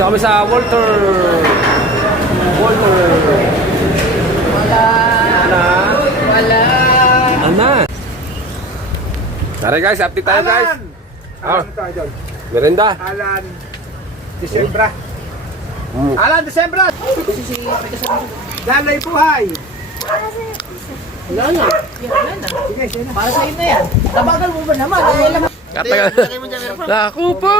Dito kami sa Walter. Wala. Ana. Tara guys, update tayo guys. Alan ito, idol. Merenda. Alan Desembra. Alan Desembra. Dalay buhay. Wala na. Sige, sige na. Para sa'yo na yan. Tabagal mo ba naman? Katagal. Naku po.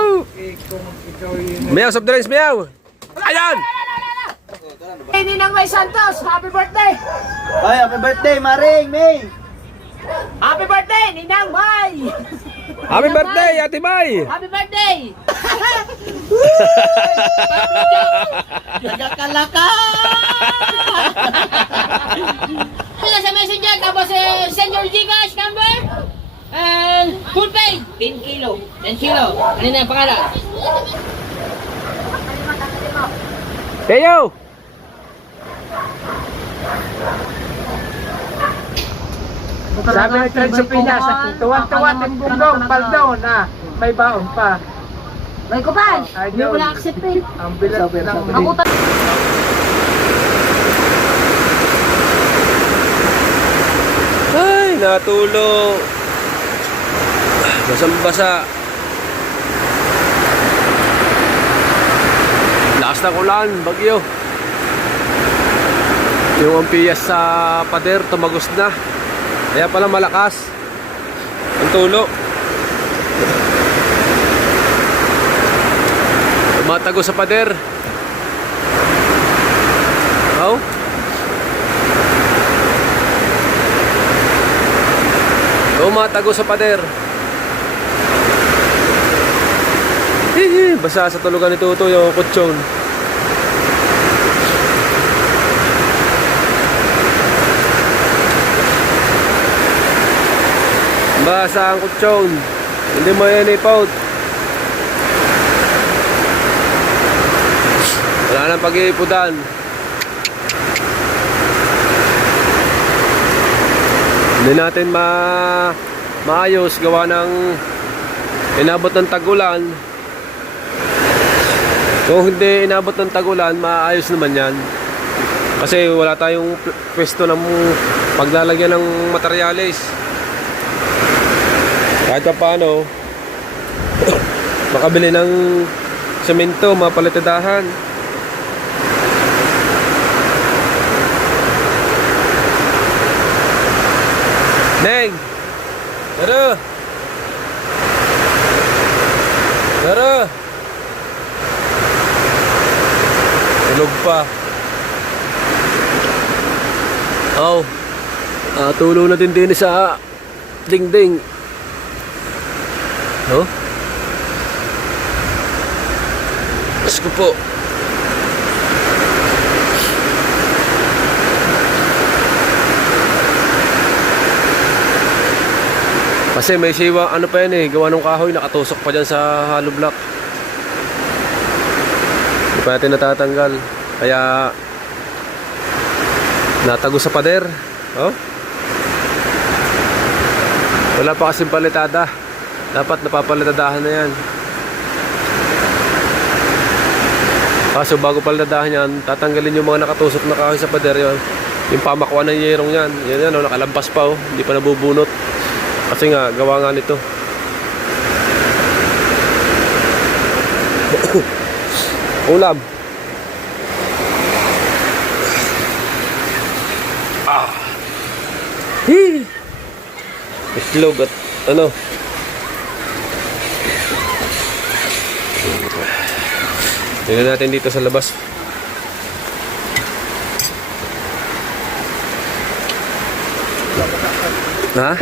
Kung ikaw yung... Meow, soft drinks, meow. Ayan. Hey, Ninang May Santos, happy birthday! Ay, happy birthday, Maring May! Happy birthday, Ninang May! Happy birthday, Ate May. Happy birthday! Nagakalaka! Pila sa messenger, tapos send your Gcash number and full pay! 10 kilo. 10 kilo. Ano na yung pangalan? Teo. Sabi ng Trend sa Pinas, tuwan-tuwan ng bunggong paldo na may baon pa. May kupan! Hindi Idol. ko na-accept eh. Ang bilat ng... Ako Ay, natulo. Basang-basa. Lakas ng ulan, bagyo. Yung ampiyas sa pader, tumagos na. Kaya pala malakas ang tulo. Tumatago sa pader. Oh. Tumatago sa pader. Hihi, basa sa tulugan ni Tuto yung kutsyon. Basa ang kutsyon. Hindi mo yan ipaut. Wala nang pag-iipudan. Hindi natin maayos gawa ng inabot ng tagulan. Kung hindi inabot ng tagulan, maayos naman yan. Kasi wala tayong pwesto ng paglalagyan ng materyales. Kahit pa paano makabili ng semento, mapalitadahan. Neng! Tara! Tara! Tulog pa. Oh, tulong na din sa dingding. Oh? Diyos ko po. Kasi may siwa, ano pa yan eh, gawa ng kahoy, nakatusok pa dyan sa hollow block. Hindi pa natin natatanggal. Kaya natago sa pader. Oh? Wala pa kasing palitada. Dapat napapalitadahan na yan. Kaso bago palitadahan yan, tatanggalin yung mga nakatusok na kahoy sa pader yun. Yung pamakwan ng yerong yan. Yan, oh, nakalampas pa oh. Hindi pa nabubunot. Kasi nga, gawa nga nito. Ulam. Itlog at ano. Tingnan natin dito sa labas. Ha?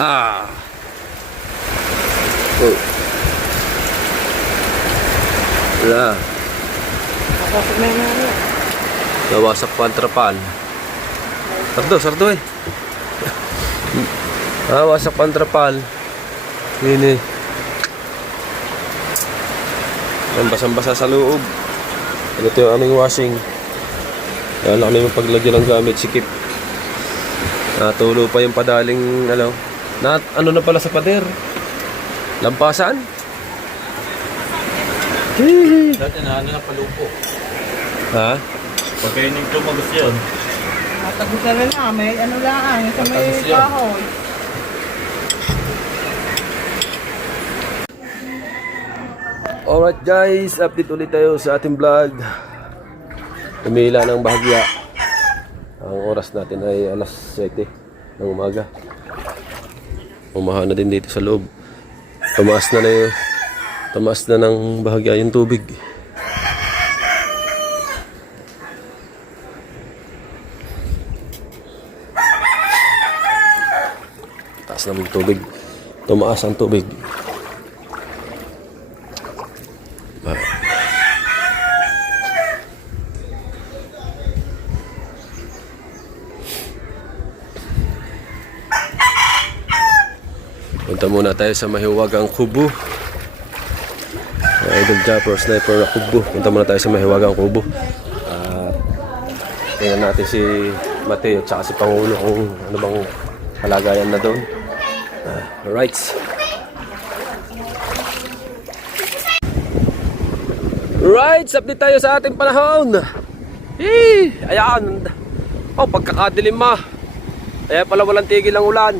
Ah. Oh. Wala. Nawasak pa ang trapal. Sardo eh. Nawasak pa ang trapal. Yun eh. Basang-basa sa loob. Ito yung aming washing. Kaya lang kami paglagyan ng gamit, sikip. Natulo pa yung padaling ano na pala sa pader. Lampasan. Hihi. Dati na ano na palupo. Ha? Pagkainig tumagos yun. Matagos na rin na, may ano lang, sa may Matagos yun. kahoy. Alright guys, update ulit tayo sa ating vlog. Umila ng bahagya. Ang oras natin ay alas 7 ng umaga. Umaha na din dito sa loob. Tumaas na ng bahagya yung tubig. Taas na yung tubig. Tumaas ang tubig. Punta muna tayo sa Mahiwagang Kubo. Idol Japper, Sniper na Kubo. Punta muna tayo sa Mahiwagang Kubo. Tingnan natin si Mateo at saka si Pangulo kung ano bang kalagayan na doon. Alright. Right, update tayo sa ating panahon. Ayan. Oh, pagkakadilim ma. Kaya pala walang tigil ang ulan.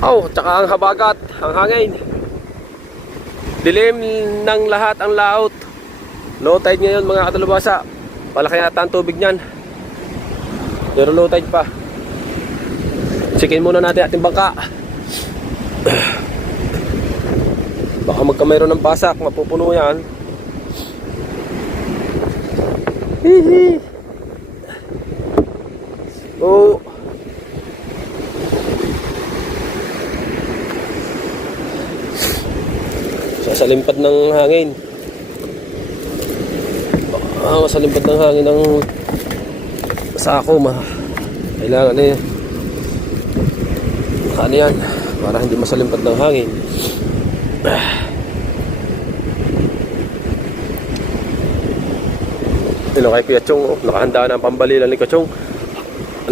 Oh, tsaka ang habagat, ang hangin. Dilim ng lahat ang laot. Low tide ngayon mga katalubasa. Palaki yata ang tubig niyan. Pero low tide pa. Checkin muna natin ating bangka. Baka magkamayroon ng pasak, mapupuno yan. Hihi. Oh. Masalimpad ng hangin. Masalimpad ng hangin ng sako. Kailangan eh. Ano yan? Para hindi masalimpad ng hangin. Ito kay Kuya Chong. Nakahanda na ang pambalilan ni Kuya Chong.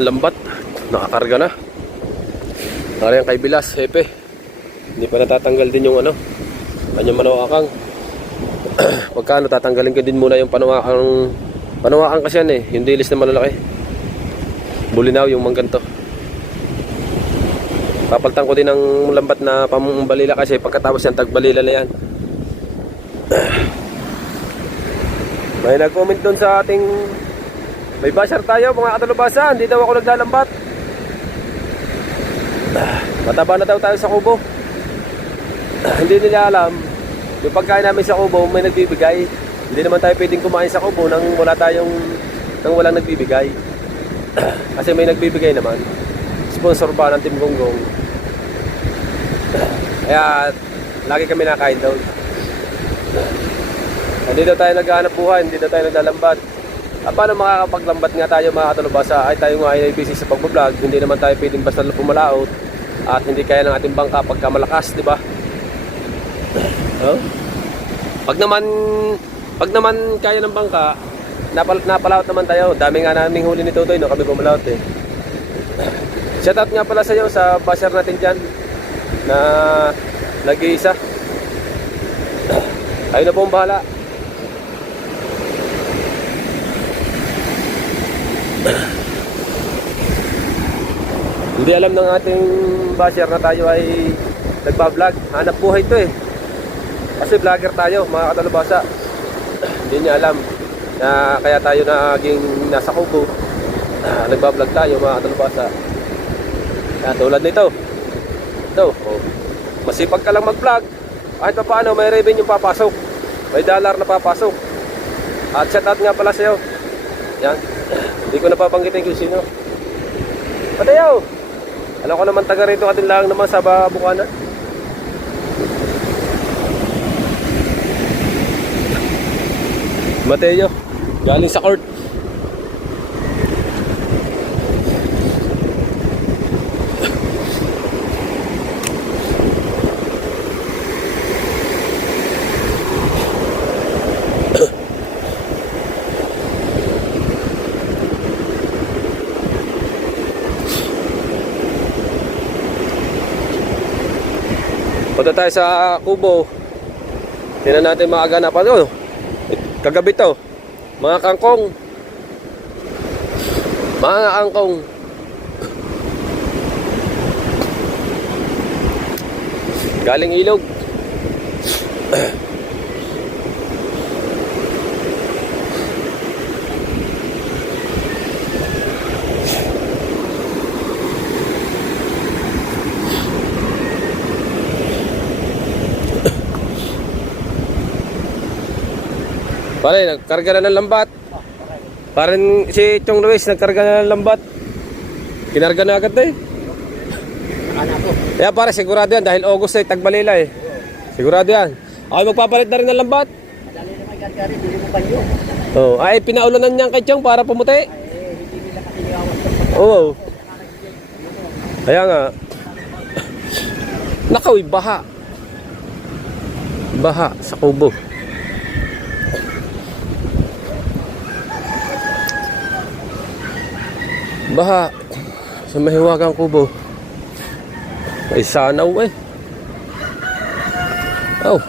Ang lambat. Nakakarga na. Para yan kay Bilas, hepe. Hindi pa natatanggal din yung ano, kanyang panawakang. Pagkano tatanggalin ko din muna yung panawakang kasi yan eh, yung dilis na malalaki. Bulinaw yung mangganto. Papaltan ko din ng lambat na pambalila kasi pagkatapos yan tagbalila na yan. May nag-comment doon sa ating may basher tayo mga katalubasa, hindi daw ako naglalambat. Mataba na daw tayo sa kubo. Hindi nila alam, yung pagkain namin sa kubo may nagbibigay. Hindi naman tayo pwedeng kumain sa kubo nang walang nagbibigay. Kasi may nagbibigay naman. Sponsor pa ng Team Gonggong. Kaya lagi kami nakain doon. Hindi daw tayo naghahanap buhay, hindi daw tayo naglalambat. Paano makakapaglambat nga tayo mga katalubasa? Ay tayo nga ay busy sa pagbablog. Hindi naman tayo pwedeng basta pumalaot. At hindi kaya ng ating bangka pagka malakas, di ba? Oh? Pag naman kaya ng bangka, napalaot naman tayo. Dami nga naming huli ni Totoy, no? Kami pumalaot eh. Shoutout nga pala sa iyo sa basher natin dyan na nag-iisa. Tayo na po ang bahala. Hindi alam ng ating basher na tayo ay nagbablog. Hanap buhay to eh. Kasi vlogger tayo mga katalubasa. Hindi niya alam na kaya tayo naging nasa kubo. Nagbablog tayo mga katalubasa. Tulad nito. Ito, oh. Masipag ka lang mag-vlog. Kahit pa paano may revenue papasok. May dollar na papasok. At shoutout nga pala sa'yo. Yan. Hindi ko napapanggitin kung sino. Patayaw! Alam ko naman taga rito atin lang naman sa Bukana. Mateo, galing sa court. Punta tayo sa kubo. Tingnan natin mga aganapan. Oh, kagabi to. Mga kangkong. Mga kangkong. Galing ilog. Pare, nagkarga na ng lambat. Parang si Chong Luis nagkarga na ng lambat. Kinarga na agad eh. Kaya pare, sigurado yan dahil August ay tagbalila eh. Sigurado yan. Ako magpapalit na rin ng lambat. Oh, ay pinaulanan niyan kay Chong para pumuti. Oo. Kaya nga. Nakaw, baha. Baha sa kubo. Baha sa mahiwagang kubo. Ay sanaw eh. Oh.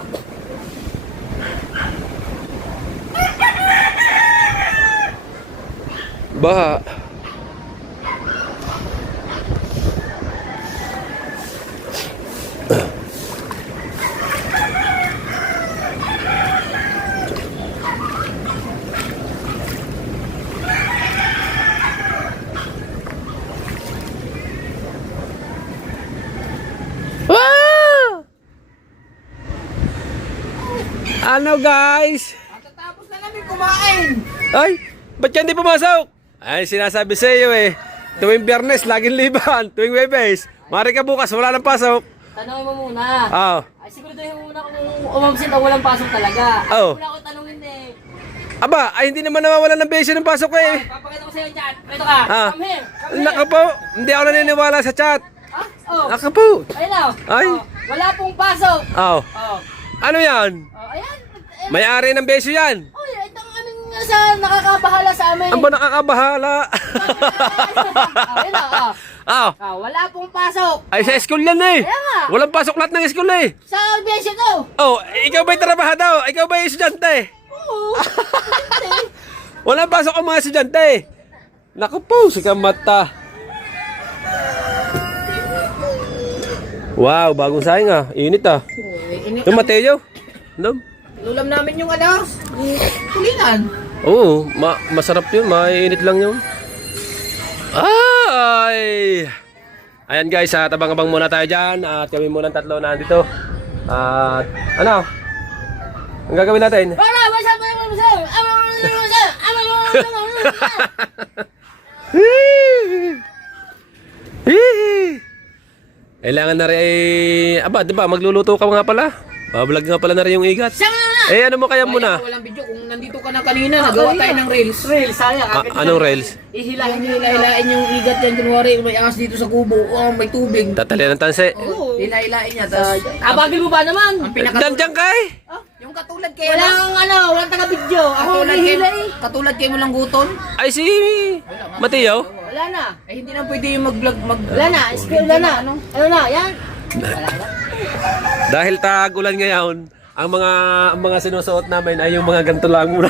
Baha. Ano guys? Matatapos na namin kumain. Ay, ba't yan di pumasok? Ay, sinasabi sa iyo eh. Tuwing Biyernes, laging liban. Tuwing Webes, mari ka bukas, wala nang pasok. Tanongin mo muna. Oo. Ay, siguraduhin mo muna kung umabsent o walang pasok talaga. Oo. Wala akong tanongin eh. Aba, ay hindi naman nawawala ng beso ng pasok eh. Papakita ko sa'yo yung chat. Ito ka. Ah. Come here. Come here. Naka po, hindi ako naniniwala sa chat. Ah? Oh. Naka po. Ayun na. Ay. Oh. Wala pong pasok. Oh. Oh. Ano yan? Oh, ayan. May-ari ng beso yan. Oh, itong anong sa nakakabahala sa amin. Ang ba nakakabahala? Ayun na. Oh. Oh. Ah, wala pong pasok. Ay, sa school yan eh. Kaya nga. Walang pasok lahat ng school eh. Sa beso to. Oh, ikaw ba'y trabahado? Ikaw ba'y estudyante? Oo. Walang pasok ang mga estudyante. Naku po, si Kamata. Wow, bagong saing ah. Init ah. Init. Yung Mateo. No? Ulam namin yung ano, yung tulingan. Oo, masarap yun. Mainit lang yun. Ay! Ayan guys, tabang-abang muna tayo dyan. At kami muna tatlo na dito. At ano? Ang gagawin natin? Wala, wala, Kailangan na rin aba, di ba? Magluluto ka nga pala. Bablog nga pala na rin yung igat. Eh, ano mo kaya muna? Walang video. Kung nandito ka na kanina, nagawa tayo ng reels. Reels, sayang. Anong reels? Hilahin yung igat yan. Kunwari, may angas dito sa kubo. Oh, may tubig. Tatalian ng tanse. Oo. Hilahin niya. Tapos, Abagil mo ba naman? ang pinakatulad. Nandiyan ka eh. Yung katulad kayo. Walang taga-video. Ako Katulad kayo mo lang guton. Ay, si Mateo. Wala na. Eh, hindi na pwede yung mag-vlog. Wala na. Wala na. Ano na, yan. Dahil tag-ulan ngayon, ang mga sinusuot namin ay yung mga ganito lang muna.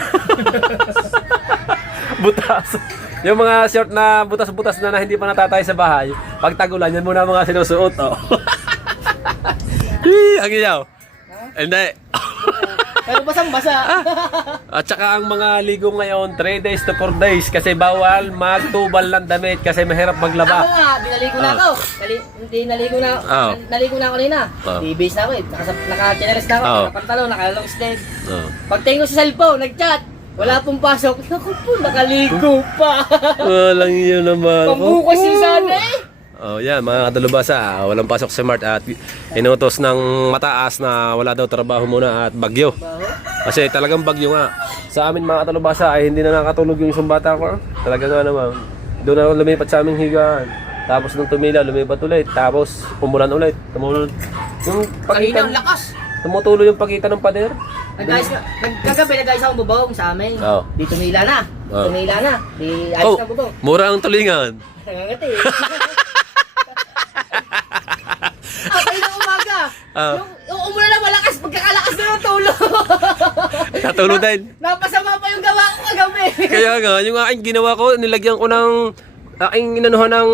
Butas. Yung mga short na butas-butas na hindi pa natatay sa bahay. Pag tag-ulan, yan muna ang mga sinusuot. Oh. Ang iyaw. Hindi. Pero basang-basa. At saka ang mga ligo ngayon, 3 days to 4 days kasi bawal magtubal ng damit kasi mahirap Ako maglaba. nga, dinaligo na ako. Hindi naligo na. Oh. Naligo na ako kanina. Oh. Di-base na ako eh. Naka-chineres na ako. Oh. Naka-pantalon, naka-long sleeve. Oh. Pagtingin ko sa cellphone, nag-chat. Wala pong pasok. Naku po, nakaligo pa. Walang yun naman. Pambukas yung sana eh. Oh, yan mga kadalubasa, walang pasok si Mart at inutos ng mataas na wala daw trabaho muna at bagyo. Kasi talagang bagyo nga. Sa amin mga kadalubasa ay hindi na nakatulog yung isang bata ko. Talaga nga naman. Doon na lumipat sa aming higaan. Tapos nung tumila, lumipat ulit. Tapos umulan ulit. Tumulog. Yung Kanina pagitan, ang lakas. tumutulo yung pagitan ng pader. Kagabi nag-ayos ako bubong sa amin. Oh. Di tumila na. Oh. Tumila na. Di ayos Oh, na bubong. mura ang tulingan. Nangangati. Kayo ng umaga. Ah. Yung umulan na malakas, pagkakalakas na ng tulog. Natulog din. Napasama pa yung gawa ko kagabi. Kaya nga, yung aking ginawa ko, nilagyan ko ng aking inanuhan ng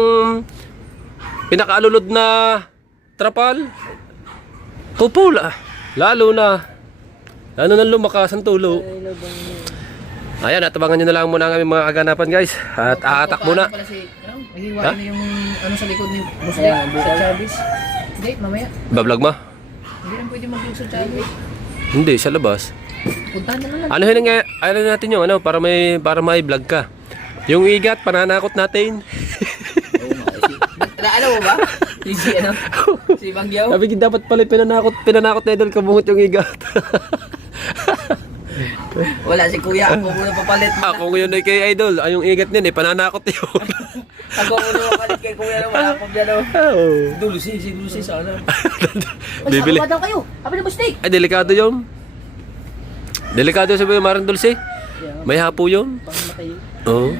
pinakaalulod na trapal. Tupula. Lalo na lumakas ang tulo. Ayan, at abangan nyo na lang muna ang aming mga kaganapan guys. At aatak muna. Maghiwalay na yung ano sa likod ni Muslim sa Chavez. Hindi, mamaya. Bablog mo? Hindi lang pwede mag-vlog sa Chavez. Hindi, sa labas. Puntahan na lang. Ano yun natin yung ano, para may vlog ka. Yung igat, pananakot natin. Ano mo ba? Si ano? Si Bangyaw? Sabi ko, dapat pala pinanakot na idol kabungot yung igat. Wala si Kuya. Ako muna papalit. Ako ngayon ay kay idol, ay yung igat niyan pananakot yun. Ako muna papalit kay Kuya na wala akong dyan. Oh. Si Lucy sana. Bibili. Daw kayo. Happy na bustig. Ay, delikado yun. Delikado sabi yung Maring Dulce. May hapo yun. Oo.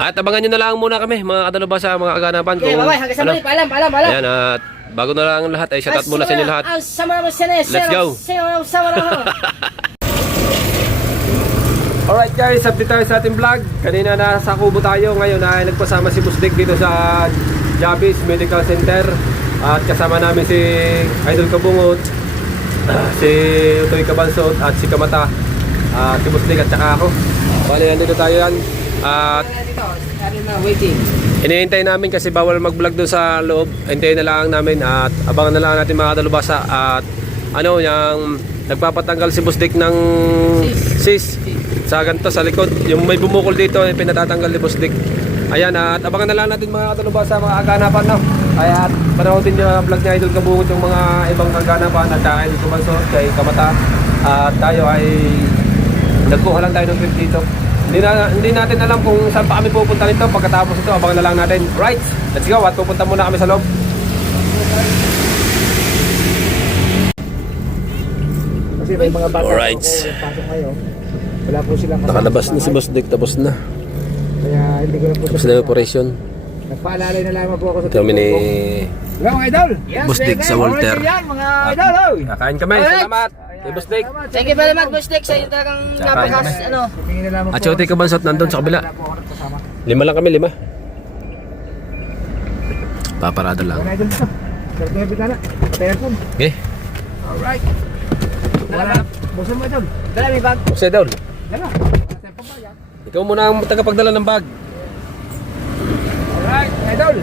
At abangan nyo na lang muna kami, mga kadalubasa, mga kaganapan. Okay, bye-bye. Hanggang sa muli. Paalam. Ayan, at bago na lang lahat, ay shoutout muna sa inyo lahat. Let's go. Sama na. Alright guys, update tayo sa ating vlog. Kanina nasa Kubo tayo, ngayon ay nagpasama si Busdik dito sa Jabis Medical Center. At kasama namin si Idol Kabungot, si Utoy Kabansot at si Kamata, si Busdik at saka ako. Bali, nandito tayo yan. At Waiting. iniintay namin kasi bawal mag-vlog doon sa loob. Hintayin na lang namin at abangan na lang natin mga kadalubasa. At ano, yung nagpapatanggal si Busdik ng sis sa ganito sa likod. Yung may bumukol dito ay pinatatanggal ni Busdik. Ayan, at abangan na lang natin mga kadalubasa, mga kaganapan na. Kaya at panahon din yung vlog ni Idol Kabungot yung mga ibang kaganapan at kay Kumansot, kay Kamata. At tayo ay nagkuha lang tayo ng trip dito. Hindi natin alam kung saan pa kami pupunta nito. Pagkatapos ito, abangan na lang natin. Right, let's go at pupunta muna kami sa loob. Kasi may mga bata Alright. pasok ngayon. Wala po silang Nakalabas na si Busdik, tapos na. Kaya hindi ko na po Tapos na yung operation. Nagpaalalay na lamang po ako sa Kami ni Hello mga idol! Busdik sa Walter. Yan mga idol! Oy! Kakain kami, salamat. Kay Busdik. Thank you very much, Bustik. Sa iyo talagang napakas, ano. Tingin na lamang At si Utoy Kabansot nandun sa kabila. 5 lang kami, 5. Paparada lang. Mga idol dito. Sarap na bitana. Telepon. Okay. Alright. Wala. Busan mo idol. Dala, may bag. Buksa daw. Dala. Ikaw muna ang tagapagdala ng bag. Alright, mga idol.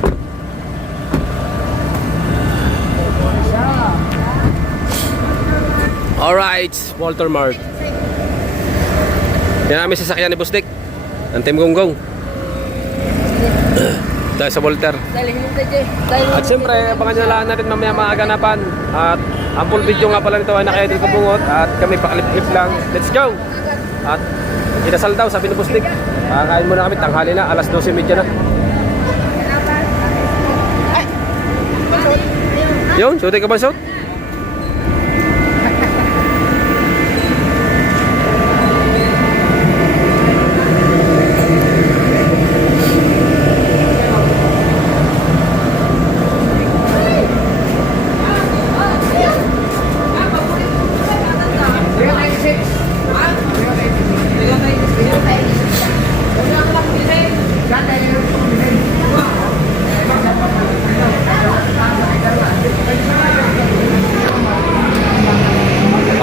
Alright, Walter Mart. Yan namin sasakyan ni Busdik. Ang Team Gonggong. Dahil sa Walter. At siyempre, abangan nyo lang natin mamaya mga kaganapan. At ang full video nga pala nito ay naka-edit Kabungot. At kami pakalip-clip lang. Let's go! At inasal daw, sabi ni Busdik. Kakain muna kami, tanghali na, alas 12:30 na. Yun, Utoy Kabansot.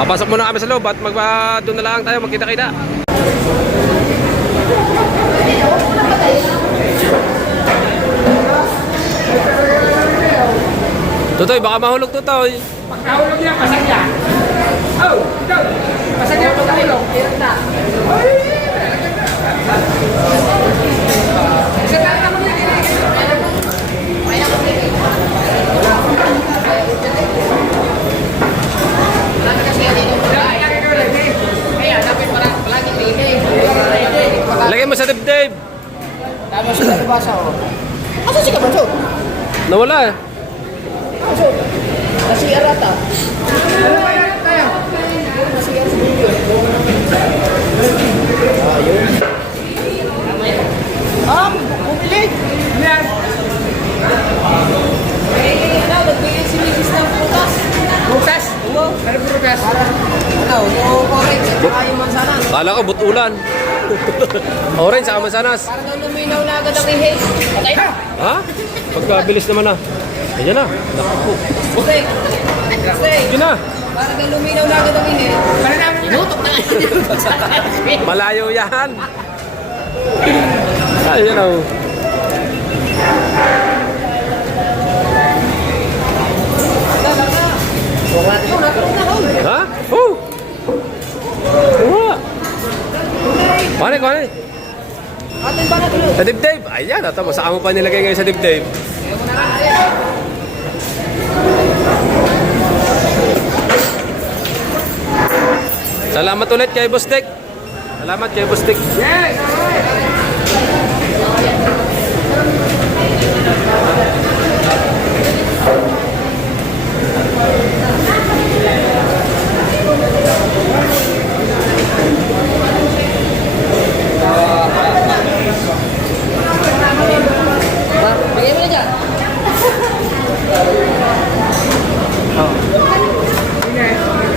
Papasok muna kami sa loob at doon na lang tayo magkita-kita. Tutoy, baka mahulog Tutoy. Pagkahulog niya, pasag niya. Oh, idol. Pasag niya pagkahulog. Isa tayo naman niya. Lagay mo sa dibdib. Tapos sa labasa oh. Asa si Kabansot? Nawala eh. Kasi arata. Bumili. Yan. Nagbigay si Mrs. ng prutas. Bukas. Ano bukas? Ano, yung correct. yung mansanas. Kala ko, butulan. Orange, saka mansanas. Parang daw luminaw na agad ang ihis. Patay na. Ha? Pagkabilis naman na. Ayan na. Naku. Busek. Busek. Yun na. Parang daw luminaw na agad ang ihis. Inutok na. Malayo yan. Ayan o. Ha? Oh! Uwa! Kuhanin, kuhanin. Atin ba na tuloy? Sa dibdib. Ayan, ito. Masaka mo pa nilagay ngayon sa dibdib. Salamat ulit kay Bustik. Salamat kay Bustik. Bigay mo na dyan.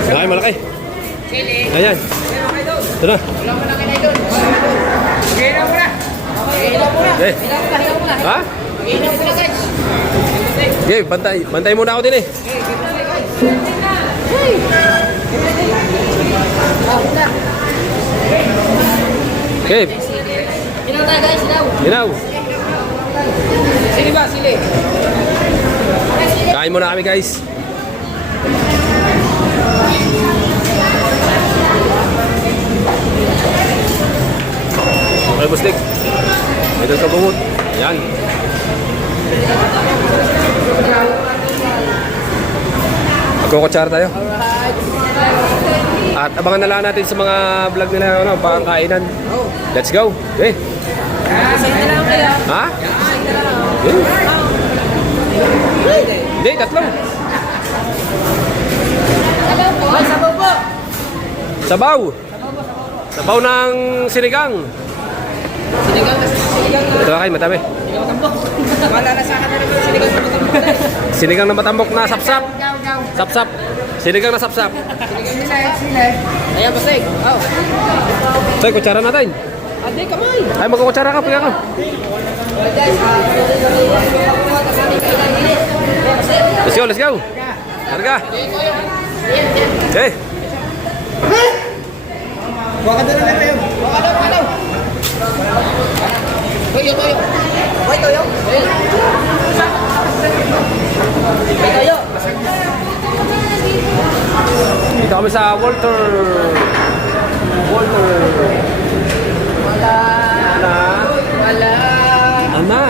Ay, malaki. Sili. Ayan. Ito na. Hilaw mo na kay Idol. Hilaw mo na. Hilaw mo na. Eh. Hilaw mo na. Ha? Hilaw mo na guys. Okay, bantay. Bantay muna ako din eh. Okay. Hilaw tayo guys. Hilaw. Ginaw. Sili ba? Sili. Kain muna kami guys. Okay, Bustik. Ito ka bungot. Ayan. Magkukutsara tayo. At abangan na lang natin sa mga vlog nila, ano, pangkainan. Let's go. Okay. Sili na lang kayo. Ha? Hindi, tatlo. Ay, sabaw po. Sabaw. Sabaw ng sinigang. Sinigang na. Ito kayo, madami. Sinigang matambok. Malalasahan na rin yung sinigang na matambok. Sinigang na matambok na sapsap. Sapsap. Sinigang na sapsap. Ayan, Busek. Oh. Say, kutsara natin. Ate, kamay. Ay, magkukutsara ka, piga ka. Let's go, let's go. Harga. Okay. Waka daw. Toyo. Hoy, toyo. Hoy, toyo. Dito kami sa Walter. Wala. Ana.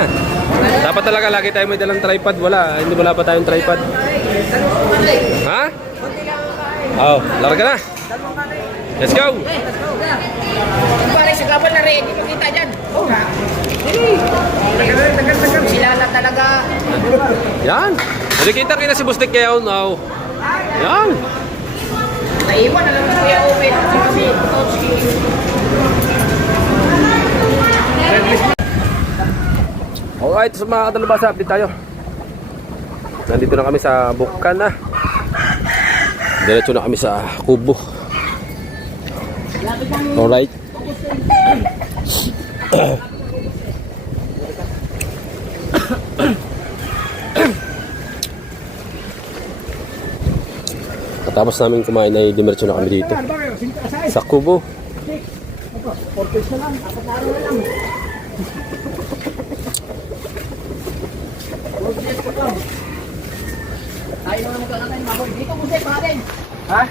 Dapat talaga lagi tayo may dalang tripod. Wala pa tayong tripod. Ha? Oh, larga na. Let's go. Pare, sa kapal na rin. Hindi makita dyan. Sila na talaga. Yan. Nakikita kayo na si Bustik kayo. No. Yan. Naiwan na lang si Kuya Owen. Kasi Alright, so mga katalabasa, update tayo. Nandito na kami sa Bukkan na. Diretso na kami sa Kubo. Alright. Katapos namin kumain ay diretso na kami dito sa Kubo. tayo naman magkakatayin maboy. Dito mo siya, patin. Ha?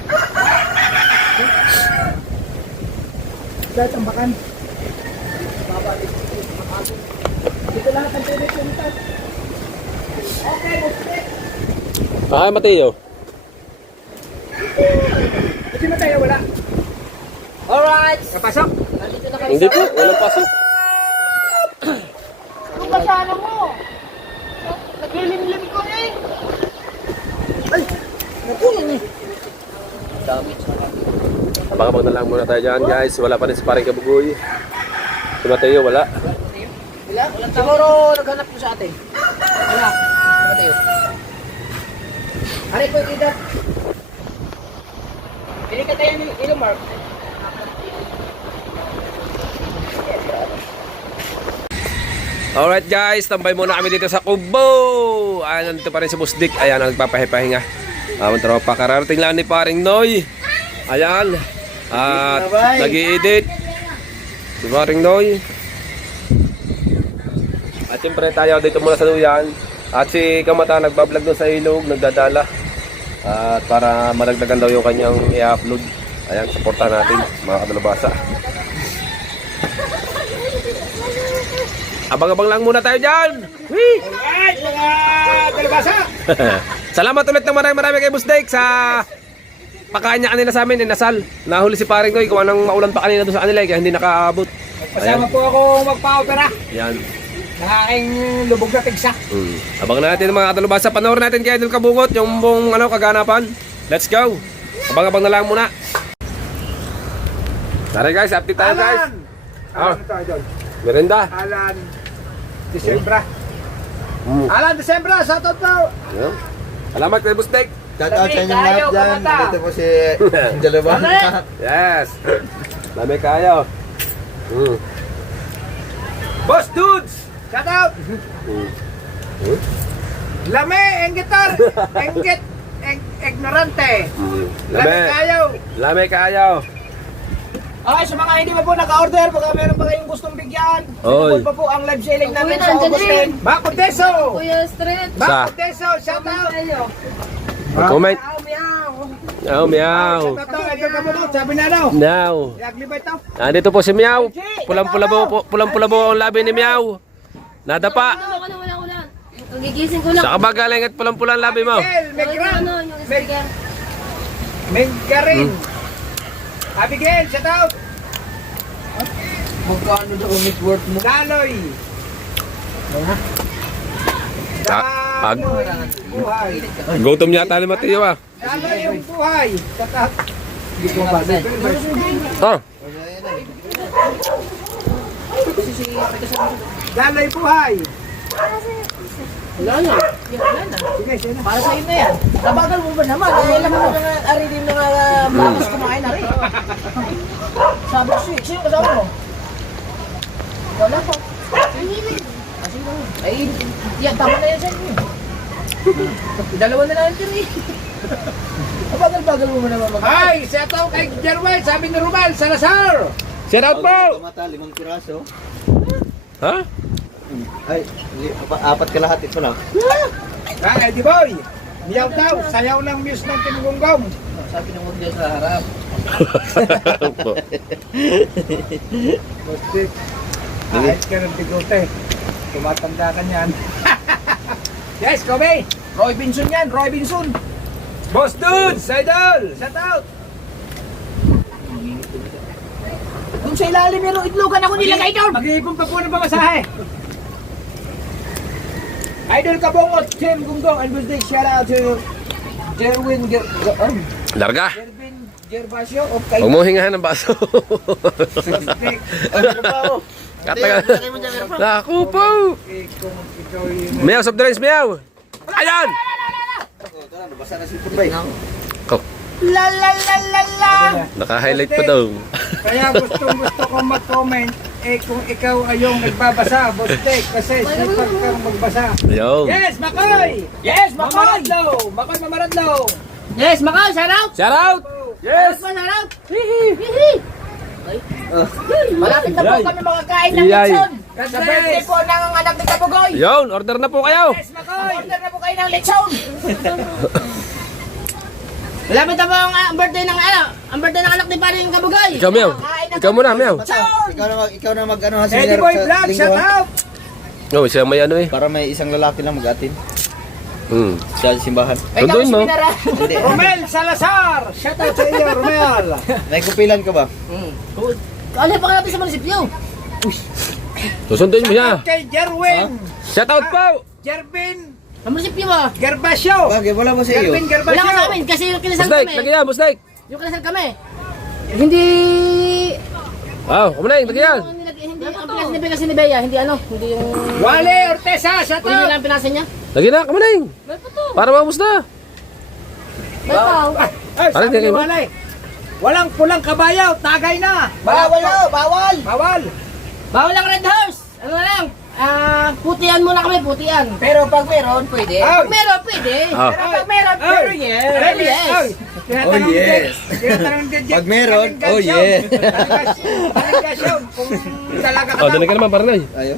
Dahil tambakan. Dito lahat ang pinag-pinag. Okay, Bustik. Ah, Mateo. Ito na tayo, wala. Alright. Napasok? Nandito na kami Hindi po, walang pasok. Anong kasana mo? Naglilim-lim ko eh. Ay, nakulan eh. Abang-abang na lang muna tayo dyan guys. Wala pa rin si paring Kabugoy. Si Mateo wala. Wala? Siguro naghanap ko sa atin. Wala. Ano tayo? Ari ko kita. Pili ka tayo ni Mark. Alright guys, tambay muna kami dito sa Kubo. Ayan, nandito pa rin si Boss Dick. Ayan, nagpapahinga. Ang tropa, kararating lang ni paring Noy. Ayan. At nag-i-edit si paring Noy. At siyempre tayo dito muna sa Duyan. At si Kamata nagbablog doon sa ilog, nagdadala. At para madagdagan daw yung kanyang i-upload. Ayan, supportan natin mga kadalubasa. Abang-abang lang muna tayo dyan. Whee! Alright, mga dalabasa! Salamat ulit ng marami kay Boss Dick sa pakain niya kanina sa amin, inasal. Nahuli si paring Noy, kung anong maulan pa kanina doon sa kanila, kaya hindi nakaabot. Kasama po ako magpa-opera. Yan. Ng aking lubog na tigsa. Abang natin mga kadalubasa, panoorin natin kay Idol Kabungot, yung buong kaganapan. Let's go. Abang-abang na lang muna. Tara guys, update tayo guys. Alan ito, Idol. Merenda. Alan Desembra. Alan Desembra, sa totoo. Yan. Salamat kay Boss Dick. Shout out sa inyong lahat dyan. Dito po si Dalawa. Yes. Dami kayo. Boss Dudes! Shout out! Lame, enggitar! Enggit! Ignorante! Lame kayo! Lame kayo. Okay, sa mga hindi pa po naka-order, baka meron pa kayong gustong bigyan. Oy. Support pa po ang live selling natin Kuya, sa nandyan August din. 10. Bako Deso! Kuya Street. Bako Deso, shout out! Comment. Meow! Meow, meow. Shout out, ito ka mo sabi na ano? Meow. Iaglibay ito. Nandito po si Meow. Pulang-pula po ang labi ni Meow. Nadapa. Ano ka na, wala. Nagigising ko lang. Sa kabagaling at pulang-pula ang labi mo. Miguel, Megran! Ano, yung speaker. Meggarin! Abigail, shout out! Magkano daw ang network mo? Daloy! Ag. Daloy buhay! Gutom yata ni Mateo ah. Daloy yung buhay! Shout out! Hindi ko mabasa. Oh. Daloy buhay! Wala na. Wala na. Sige, sige na. Para sa inyo yan. Nabagal mo ba naman? Eh, alam mo na mga ari din mga bakos kumain na rin. Sabi ko, sino kasama mo? Wala po. Ay, yan, tama na yan sa inyo. Dalawa na lang yun eh. Nabagal-bagal mo naman mag- Ay, shout out kay Jerwel, sabi ni Romel, Salazar! Shout out po. Mata, 5 piraso. Ha? Ay, 4 kalahati ito lang. Ay, Eddie Boy! Miyaw daw, sayaw ng muse ng Tinugunggong. Sabi ng huwag dyan sa harap. Bustik. Kahit ka ng bigote. Tumatanda ka niyan. Yes, Kobe! Roy Binson yan, Roy Binson. Boss Dudes, Idol! Shout out! Doon sa ilalim meron itlogan ako nilagay doon. Mag-iipon pa po ng pamasahe. Idol Kabongot, Tim Gunggong, and Bustik, shout out to Jerwin Larga. Jervin Gervasio of Kay. Huwag mo hingahan ng baso. Bustik. Katagal. Naku po. Kung ikaw yung... Meow, soft drinks, meow. Ayan. Basta na si Purbay. Oh, La la la la la. naka-highlight pa daw. Kaya gusto ko mag-comment kung ikaw ay yung nagbabasa, Bustek, kasi sipag kang magbasa. Yo. Yes, Makoy! Yes, Makoy! Mamaradlo! Makoy Mamaradlo! Yes, Makaw, shout out. Shout out. Yes, shout out. Hihi. Malapit na po kami makakain ng Iyay. lechon. That's Sa birthday nice. po ng anak ni Kabugoy. Yon, order na po kayo. Yes, Makoy! Order na po kayo ng lechon. Malapit na po ang birthday ng ang birthday ng anak ni Paring Kabugoy. Ikaw, meow. Ikaw muna, meow. Ikaw na mag ano ha, Eddie Boy Vlog, shout out! Oh, siya may ano eh. Para may isang lalaki lang mag-atin. Sa simbahan. Ay, Nandun, tapos no? pinara. Hindi. Romel Salazar! Shout out sa iyo, Romel! May kupilan ka ba? Ano pa natin sa munisipyo? Susundin mo siya. Kay Jerwin! Shout out po. Jervin Sa munisipyo ba? Gervasio! Bagay, wala ba sa iyo? Jervin Wala ka sa Gervasio! amin kasi yung kinasal Bustek, kami. lagi yan, Bustek. Yung kinasal kami. Hindi... Wow, kumunay, lagi yan. Hindi ang pinasa kasi ni Bea, hindi ano, hindi yung... Wale Ortesa, shout Hindi out! lang pinasa niya. Lagi na, kumunay. May pa to. Para maubos na. May pa. Ay, Parang sabi di ni kayo- Wale. Walang pulang kabayo, tagay na. Bawal na, bawal. Bawal. Bawal ang red horse. Ano na lang? Putian muna kami, putian. Pero pag meron, pwede. Pag meron, pwede. Ah. Pero pag meron, pero yes. Pero yes. Oh, yes. Pag meron, oh, yes. Aligasyon, kung talaga ka Oh, dala ka naman, Parnay. Ayaw.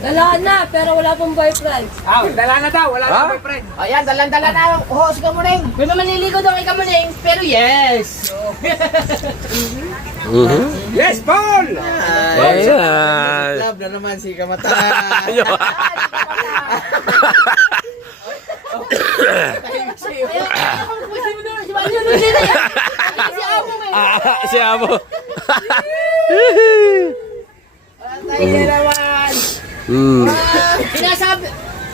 Wala na, pero wala pong boyfriend. Dala na daw, wala Ha? na boyfriend. Ayan, dalan-dala na. Oh, si Kamuning. May maliligo daw kay Kamuning, pero yes. Yes, Paul! Ayan. Love na naman si Kamata. Si Amo eh. Si Amo. Tayo naman. Sinasabi,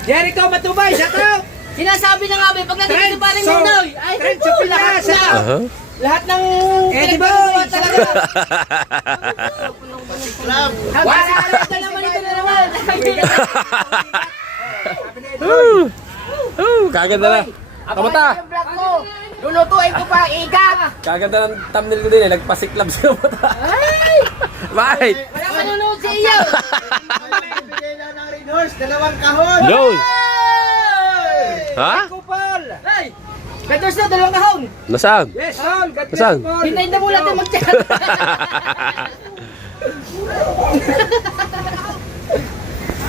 Jericho Matubay, shout out! sinasabi na nga ba, pag nandito pa rin Nunoy, ay Trent sa Pinas, shout out! Aha. lahat ng Eddie pinagagawa Boy, talaga. Wala Ito naman, ito na naman. Kaganda na. Kamata. yung vlog ko. Lulutuin ko pa, ikat. Kaganda ng thumbnail ko din eh. Nagpasiklab si Kamata. Ay! Bakit? Wala manunood sa iyo. Bigay lang ng Red Horse, 2 kahon. Yun. Ha? Kupal! Ay! Gatos na, 2 kahon. Nasaan? Yes, Paul! God bless, Saan? Paul! Hintayin na mula tayo mag-chat.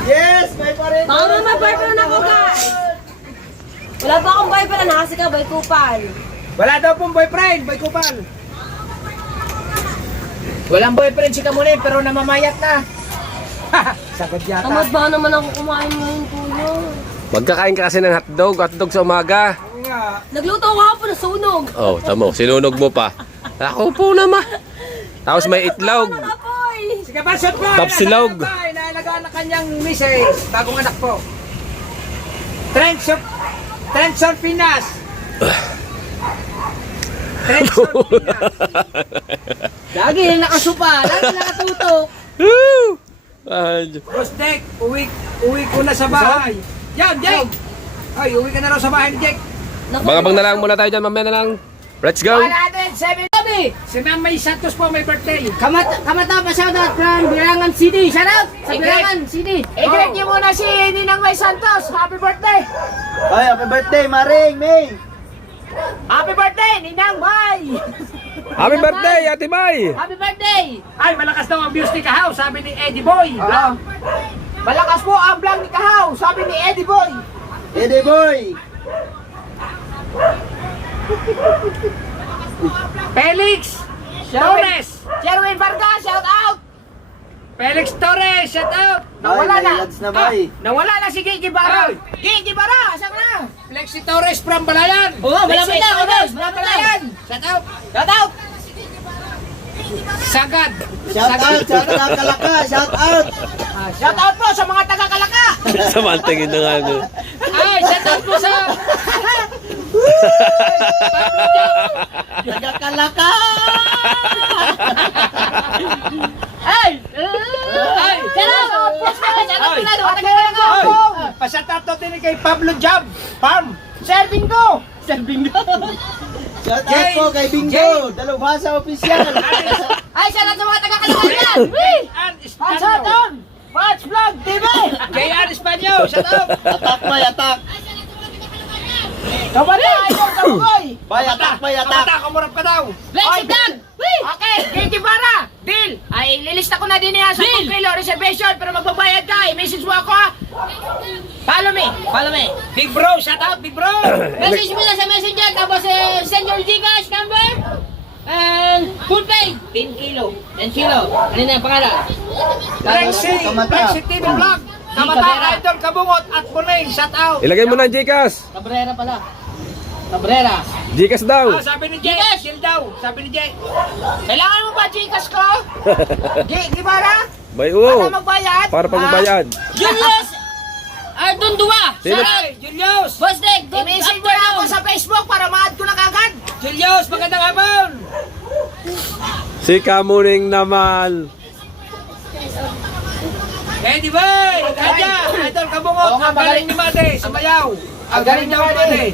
Yes, may pa rin. Baka naman boyfriend ako, guys. Wala pa akong boyfriend, kasi ka, boy kupal. Wala daw pong boyfriend, boy Kupal! Walang boyfriend si Kamuning, pero namamayat na. Sagad yata. Tamad ba naman ako kumain ngayon, kuya? Magkakain ka kasi ng hotdog sa umaga. Oo nga. Nagluto ako hapon na sunog. Oh, tamo. Sinunog mo pa. Ako po naman. Tapos may itlog. Apoy! Sige ba, shoot po! Tapsilog. Inaalagaan ng kanyang misis, bagong anak po. Trenson Pinas. Trenson Pinas. Lagi nakasupa, lagi nakatutok. Boss Dick, uwi ko na sa bahay. Yan, Jake! Ay, uwi ka na raw sa bahay ni Jake. Abang na lang muna tayo dyan. Mamaya na lang. Let's go. 107. Sabi, Si Ma'am May Santos po may birthday. kamata pa shoutout from Birangan City. Shoutout sa Birangan City. I-greet niyo muna si Ninang May Santos. Happy birthday! Ay, happy birthday, Maring, May. Happy birthday, Ninang May! Happy birthday, Ate May. Happy birthday! Ay, malakas daw ang views ni Kahaw, sabi ni Eddie Boy. Malakas po ang vlog ni Kahaw, sabi ni Eddie Boy. Eddie Boy. Felix Torres. Sherwin Vargas, shout out! Felix Torres, shout out. Nawala Ay, na. may ads na ba eh? Nawala na si Gigi Bara. Ay. Gigi Bara, asan na? Flexi Torres from Balayan. Oo, malapit na, Torres, malapit na. Balayan. Shout out. Shout out! Sagad. Shout out, shout out, Kalaka, shout out. Shout out po sa mga taga-Kalaka. Samantingin na nga. No? Ay, shout out po sa Kalaka. Ay! Ay! Shoutout! Shoutout na doon, taga-Birangan. Ay, pa-shout out din kay Pablo Job Farm. Serving ko. Shout out po kay Bingo, Dalubhasa Official. Ay, shoutout sa mga taga-Kalakayan! Wee! An Shout Espanyo. out! Watch Vlog TV. Kay An Espanyo, shout out. Attack, may attack. Kabali, ayaw kabukoy. May attack, may attack. Kamata, kumurap ka daw. Flexi Vlog! Wee! Okay, Gigi Bara. Deal. Ay, lilista ko na din yan sa Deal. kilo reservation pero magbabayad ka. I-message mo ako ha. Follow me. Follow me. Big bro, shout out, big bro. Message mo lang sa messenger, tapos send your Gcash number. And full pay. 10 kilo. 10 kilo. Ano na yung pangalan? Flexi TV Vlog. Kamata, Cabrera. Idol, Kabungot at Buling, shout out. Ilagay mo na ang Gcash. Cabrera pala. Cabrera. Gcash daw. Ah, sabi ni Jay, chill daw. Sabi ni Jay. Kailangan mo ba Gcash ko? Gigi Bara? Bay, Para oo. magbayad? Para pag magbayad. Julius Ardundua. Sino? Ay, Julius. Boss Dick, good I-message mo na ako afternoon. sa Facebook para ma-add ko na kagad. Julius, magandang hapon. Si Kamuning naman. Eddie Boy, Kadya, Idol, Kabungot. Oo nga, Ang galing ni Mate, sa bayaw. Ang galing daw ni Mate.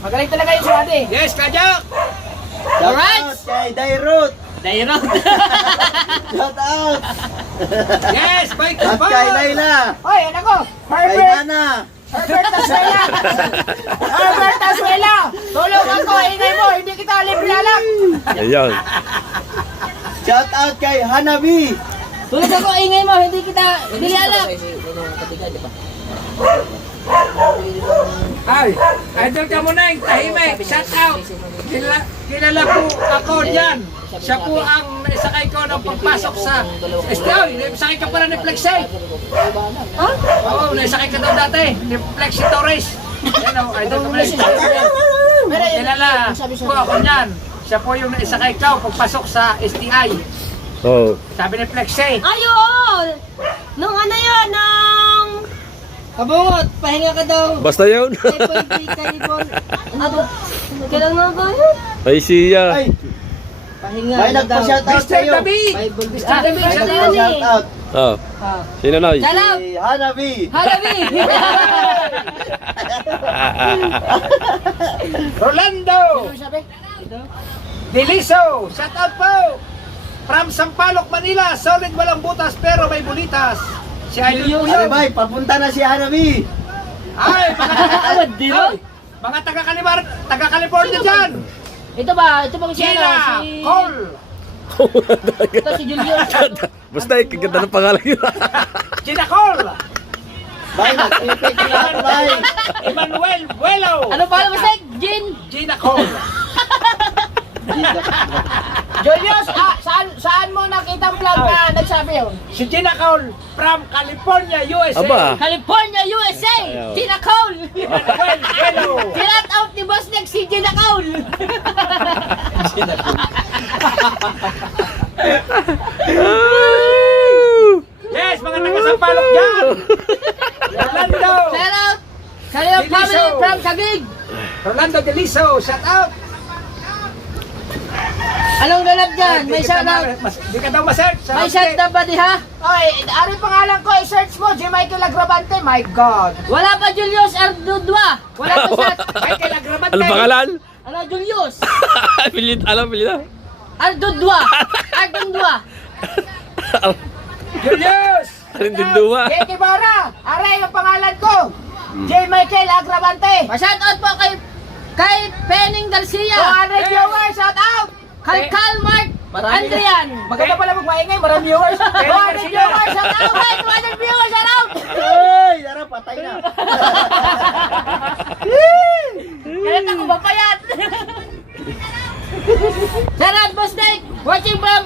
Magaling talaga yun si Ate. Yes, Kadya. Shout Alright. out kay Dairut. Dairot. Shout out. Yes, bye At kay Layla. Oy, anak ko. Kay Herbert. Nana. Herbert Asuela. Herbert Asuela. Tulong ako. Ingay mo. Hindi kita libre alak. Ayun. Shout out kay Hanabi. Tulad ako, ingay mo, hindi kita nilala. Ay, idol ka muna yung tahimik. Shout out. Kilala po ako dyan. Siya po ang naisakay ko nung pagpasok sa STI. Naisakay ka pala ni Flexi. Huh? Oo, naisakay ka daw dati. Ni Flexi Torres. Yan o, idol ka muna. Kilala po ako dyan. Siya po yung naisakay ko pagpasok sa STI. Oh. Sabi ni Flexi. Ayun! Nung ano yun, nung... Kabungot, pahinga ka daw. Basta yun. Ano? Kailan nga ba yun? Ay siya. Ay, Pahinga may ka daw. nagpa-shout out Mr. sa'yo. David! Mr. David! May Shout out. nagpa-shout out. Oh. Sino na? Salam! Si Hanabi. Halabi! Rolando! Deliso! Shout out po! From Sampaloc, Manila. Solid walang butas pero may bulitas. Si Idol po Ay, yun. bay, papunta na si Hanabi. Ay, mga taga-California dyan. Ito ba? Ito bang si ano? Gina! Si... Cole! Ito si Julius. Basta kaganda ng pangalan yun. Gina Cole! Bay, nag-ipik na ako, bay. Emmanuel Buelo! Ano pa alam mo sa Jin? Gina Cole! Julius, saan mo nakita ang vlog na nagsabi yun? Si Gina Cole from California, USA! Aba. California, USA! Ayaw. Gina Cole! Emmanuel Buelo! Shout out ni Boss Next si Gina Cole! Yes, mga taga-Sampaloc dyan! Rolando! Shout out! Kaya Deliso. family from Taguig! Rolando Deliso, shout out! Anong ganap dyan? May shout out! Di ka daw ma-search. May shout out ba di ha? Oy, ano yung pangalan ko? I-search mo, J. Michael Agravante. My God. Wala pa Julius Ardudwa! Wala pa shout! Michael Agravante. Ano pangalan? Ano Julius? Pilit, alam, pilit. Ardudwa! Ardudwa! Julius! Arin din duwa. J. Kibara. Aray ang pangalan ko. J. Michael Agravante. Pa-shout out po kay Penning Garcia! 200 viewers, shout out. Kalkal Mark Andrian! Maganda pala magmaingay, marami viewers. 200 viewers, shout out. Okay, 200 viewers, shout out! Ay, tara, patay na. Kaya ako mapayat! Shout out, Boss Nick! Watching from,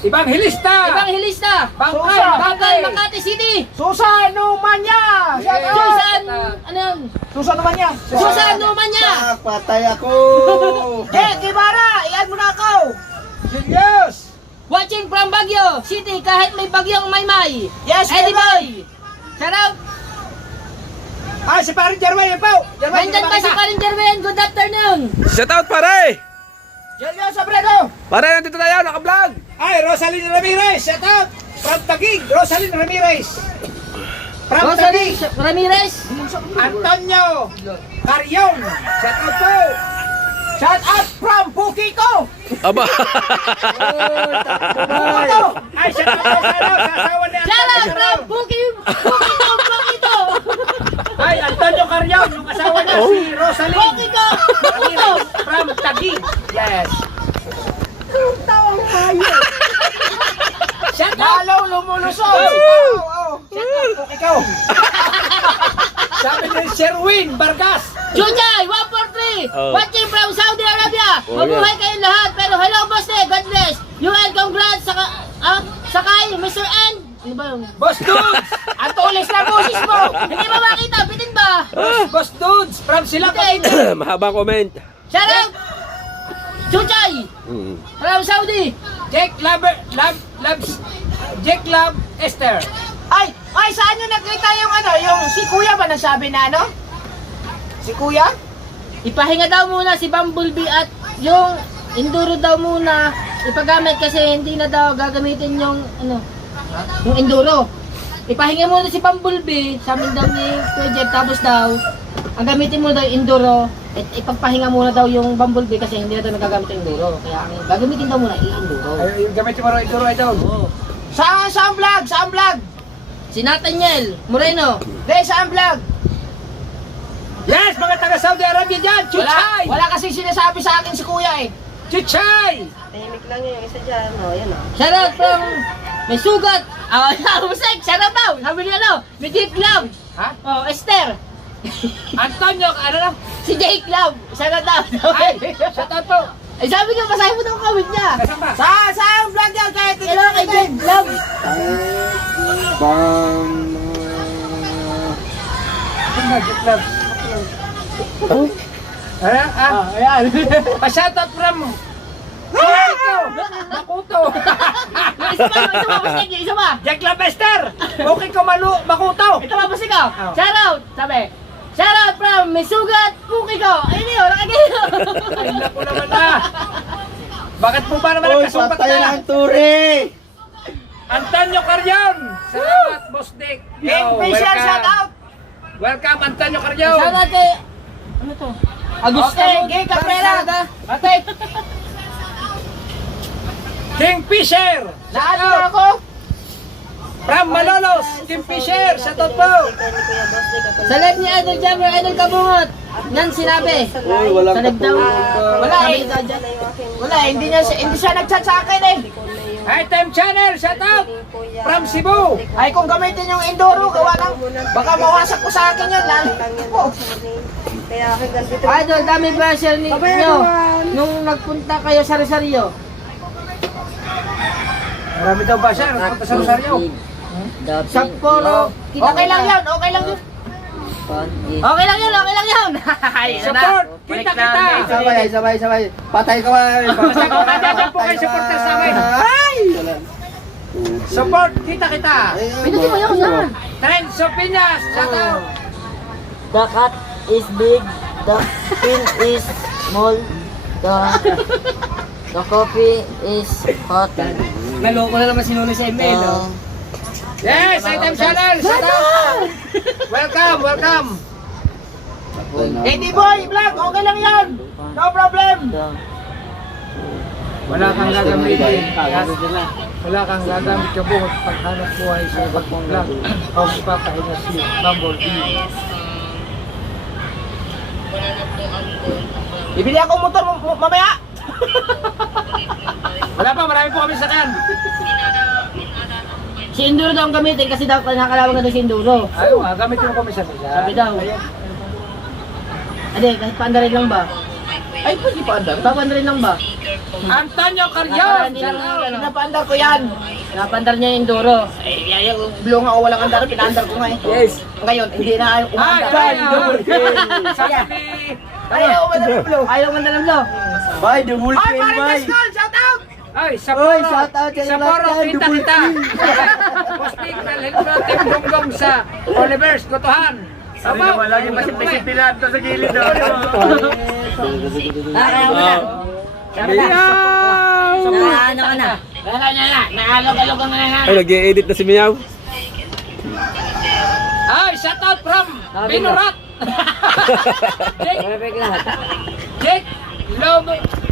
Evangelista! Evangelista! Bangkay, Bangkay, Makati City! Susan Numanya. Shout out. Susan, ano yun? Susan Numanya. Susan Numanya! Ah, patay ako. J. Kibara, iyan mo na ako. Julius! Watching from Baguio City, kahit may bagyong maymay! Yes, Eddie Kibara. Boy! Shout out! Ah, si Parin Jerway, po! Jerway, Nandyan pa si Karin Jerwin, good afternoon! Shout out pare! Julius Abrego. Pare, nandito tayo, naka-vlog! Ay, Rosalyn Ramirez, shout out! From Taguig, Rosalyn Ramirez! From Rosalie Taguig, Ramirez! Antonio Carrion, shout out po! Shout out from Bukiko. Aba. Ay, shout out po sa asawa ni Shout out Antonio from Carrion! Bukito! Ay, Antonio Carrion, yung asawa niya, si Rosalyn Bukito! Bukito! from Taguig. Yes. Shout out! Lalo lumulusog. Oh. Ikaw. Sabi ni Sherwin Vargas. Chuchay, 143! Oh. Watching from Saudi Arabia! Oh, Mabuhay kayong lahat! Pero hello, boss eh! God bless! You and congrats sakay, Mr. N! Ano ba yun? Boss Dudes. Ang tulis na boses mo. Hindi ba makita? Bitin ba? Boss Dudes from Sila Bitin! Mahabang comment. Shout out! Chuchay! From Saudi! Jack Love Esther. Ay, saan nyo nakita yung yung si Kuya ba nasabi na Si Kuya? Ipahinga daw muna si Bumblebee at yung enduro daw muna ipagamit kasi hindi na daw gagamitin yung yung enduro. Ipahinga muna si Bumblebee sa amin daw ni Kuya Jeff, tapos daw ang gamitin mo daw yung enduro ipagpahinga muna daw yung Bumblebee kasi hindi na daw nagagamit yung Enduro. Kaya ang gagamitin daw muna i-Enduro. Ay, yung gamit mo rin Enduro Idol. Saan vlog? Saan vlog? Si Nathaniel Moreno. Saan vlog? Yes, mga taga Saudi Arabia dyan, Chuchay! Wala kasi sinasabi sa akin si kuya eh. Chuchay! Tahimik lang yun, yung isa dyan. O, yan o. Shoutout from may sugat. Musik, shoutout daw. Sabi niya ano, may Jake Love. Ha? Oh, Esther. Antonio, ano na? Si Jake Love. Shoutout daw. Ay, shoutout po. Ay sabi ko, basahin mo daw ang comment niya. Kasama ba? Saan vlog yan? Kahit Hello kay Jake Love. Magic love. Ano? Ayan. Pa-shoutout from Makuto! Makuto! Isa pa, Musik. Isa pa. Jack Lavester! Okay ko Makuto! Ito pa, Musik ko. Shoutout. Sabi. Shoutout from may sugat. Puki ko. Ayun yun, nakagayo. Ay, naku naman na! Bakit po ba naman Uy, nagkasubat patay na na? ang turi! Antonio Carrion! Salamat, Boss Dick! Fisher, welcome. shout out! Welcome, Antonio Carrion! Shoutout kay... Ano to? Agusto. Okay, Gay Caprera. Okay. Kingfisher! Naano ako? From Malolos! Kingfisher! Shoutout po! Ikaw ni Kuya Boss Dick, ako Sa live ni Idol Jammer, Idol Kabungot. Yan sinabi. Uy, walang Sa live daw. Wala eh. Wala eh, hindi siya nag-chat sa akin eh. Item Channel! Shoutout! From Cebu! Ay kung gamitin yung Enduro, gawa lang. Baka mawasak ko sa akin yun. Lalo. Kaya hanggang dito. Idol, dami ba share ninyo nung nagpunta kayo sa Rosario? Marami daw ba siya? Nagpunta sa Rosario? Sapporo. Okay lang yun, okay lang yun. Okay lang yun, okay lang yun. Support! Kita-kita! Sabay. Patay ka ba? Basta kung nandiyan po kayo supporter sa amin. Support! Kita-kita! Pinutin mo yun yan. Trend Sopinas! Shoutout! The cat is big, the pin is small, the coffee is hot. Naloko na naman si Nuno sa email. Yes! Item Channel! Shoutout! Welcome! Eddie Boy, vlog, okay lang yun. No problem. Wala kang gagamitin. Wala kang gagamit ka buhot paghanap buhay sa ibang vlog. O ipapahinga si Bumblebee. Bibili ako motor mamaya. Wala pa, marami po kami sakan. Si Enduro daw ang gamitin kasi daw nakakalaban ka daw si Enduro. Ayaw nga, gamit yung komisyon nila. Sabi daw. Ade, kahit paandarin lang ba? Ay, pwede pa andar. Papandarin lang ba? Antonio Carrion! Hindi lang ano. Pinapaandar ko yan. Napandar niya yung Enduro. Ay, blue nga o walang andar, pinaandar ko nga eh. Yes! Ngayon, hindi na Ay, umandar. sabi ni... Ayaw umandar ng blue. Ayaw man dalang lo. Bye, the whole Ay, thing, parang bye! Pascal, shout out! Ay, Oy, Sapporo! shout out sa Sapporo, lahat yan, kita-kita! Dubulti. Posting dalhin mo Team Gonggong sa Oliver's Gotohan! Sabaw! Lagi masipin lahat sa gilid daw. Ano ka na? Naalog-alog ang nga. Ay, nag-i-edit na si Miyaw. Ay, shout out from Binurat!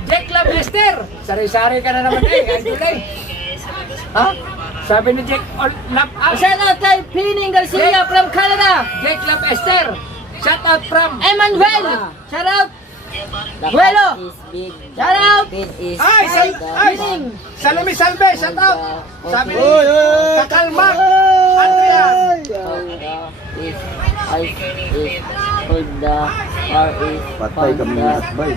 Jake Love Esther! Sari-sari ka na naman eh, idol eh. Ha? Sabi ni Jake Love Shout out kay Pining Garcia from Canada. Jake Love Esther! Shout out from Emmanuel. Shout out. The Buelo. cat is big, Shout out. the pin is Ay, small, Salome Salve, shout out! Sabi ni Oy, oy! Kakalmak Andrea! the is ice is cold, the car is Patay kami the lahat, bye.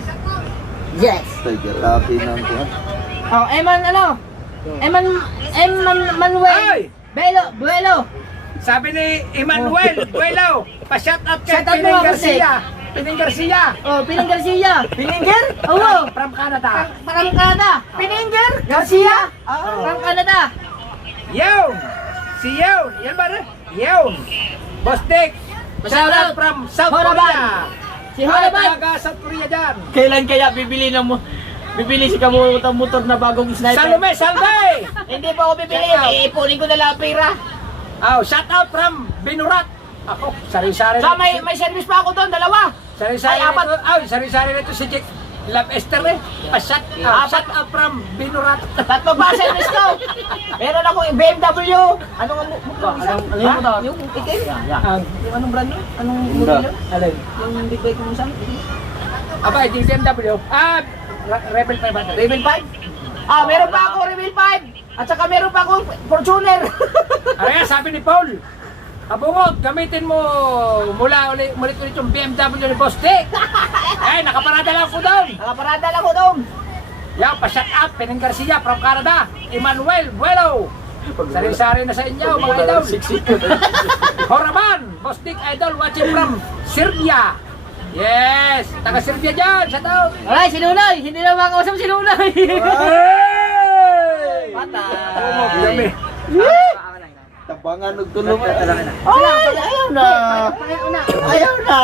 yes. Patay ka, tapi ng kuhan. Oh, Manuel. Ay! Buelo. Sabi ni Emmanuel Buelo, pa-shout out kay Shout out Pining mo, kasi. Garcia! Pining Garcia! Oh, Pining Garcia. Pininger? Oo. From Canada! From Canada. Pininger? Garcia? From Canada. Yeon! Si Yeon! Yan ba rin? Yeon! Boss Dick! Shout out from South Horaban. Korea! Si Horaban. Taga South Korea dyan! Kailan kaya bibili si Kamuto motor na bagong sniper? Salome Salve! Hindi pa ako bibili. Iipunin ko na lang ang pera. Oh, shout out from Binurat! Ako, sari-sari. So may service pa ako doon, dalawa. Sari-sari Ay, apat. nito, sari-sari nito si Jack Love Esther eh. Shut up from Binurat. Tatlong base ng gusto. Meron akong BMW. Anong isa? Yung motor. Yung itim? Yeah. Yung anong brand nun? Anong modelo? Alin? Yung big bike mo saan? Aba, yung BMW. Rebel 500. Rebel 5? Meron pa ako Rebel 5. At saka meron pa akong Fortuner. Ayan, sabi ni Paul. Abungot, gamitin mo ulit yung BMW ni Boss Dick. Ay, nakaparada lang ko doon. Nakaparada lang ko doon. Yan, pa-shut up, Peneng Garcia from Canada. Emmanuel Buelo. Sari-sari na sa inyo, mga idol. Horaban, Boss Dick Idol watching from Serbia. Yes, taga Serbia dyan, shout out. Alay, si Nunoy! Hindi na makausap si Nunoy! Patay. Tabangan og tulong. Ayaw na. Ayaw na.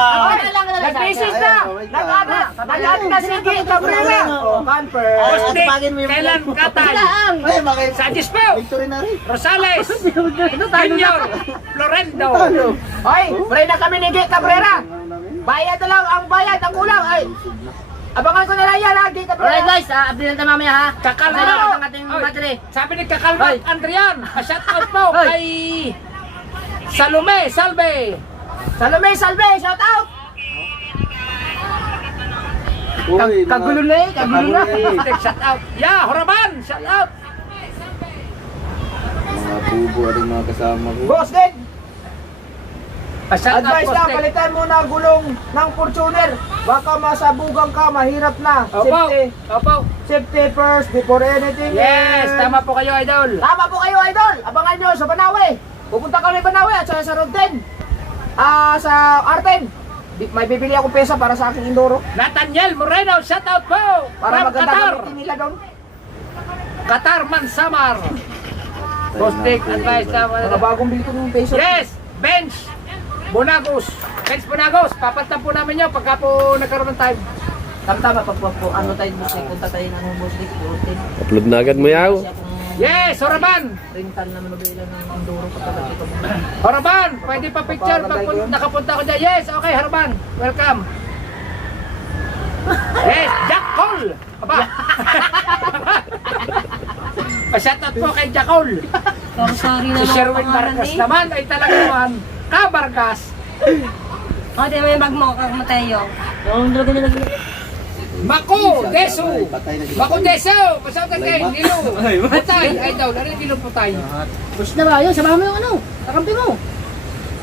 Nag-message na. Nag-add na si Gay Cabrera. Confirm. Boss Dick, kailan katay? Ay, makay. Sa Dispo, Victory na rin. Rosales, Junior, Florendo. Hoy, pray na kami ni Gay Cabrera. Bayad na lang ang bayad, ang kulang. Ay, abangan ko na lang yan, Gay Cabrera. Alright guys, update na tayo mamaya ha. Kakalma. Kailangan ang ating Oy, battery. sabi ni Kakalma, Oy. Andrian, shout out po Oy. kay Salome, Salve. Salome, salve, shout out. Uy, Kagulo na eh, kagulo na. Shout out. Yeah, Horaban, shout out. Mga bubo rin mga kasama ko. Boss Dick, Shout out, advice Boss na, Dick. palitan mo na gulong ng Fortuner. Baka masabugan ka, mahirap na. Opo, opo. Safety first before anything Yes, else. tama po kayo, idol. Tama po kayo, idol. Abangan nyo sa Banawe. Pupunta kami Banawe at sa Road 10. Sa R10. May bibili akong pesa para sa aking Indoro. Nathaniel Moreno, shout out po. Para From maganda Qatar. gamitin nila doon. Qatar Mansamar. Boss Dick, advice na. Mga bagong bili ko ng peso. Yes, Bench Bonagos. Bench Bonagos, papalitan po namin yun pagka po nagkaroon ng time. Tama, pag ano tayo, boss, punta tayo ng boss Dick. Upload na agad mo yaw. Yes, Horaban. Rental na manubela ng Indoro kapag ito. Horaban, pwede pa picture pag nakapunta ko dyan. Yes, okay, Horaban. Welcome. Yes, Jack Cole. Aba. Pa-shoutout po kay Jack Cole. Sorry na Si lang Sherwin pangalan Vargas eh. naman ay talaga naman kabargas. O, di may bag mo, Kag Mateo. Yung talaga nila. Mako, Deso. Patay na sila. Mako, Deso. Pa-shoutout kay Nilo. Putay, ay daw. Ano yung Nilo Putay? Push na ba? Yun, sama mo yung ano. Kakampi mo.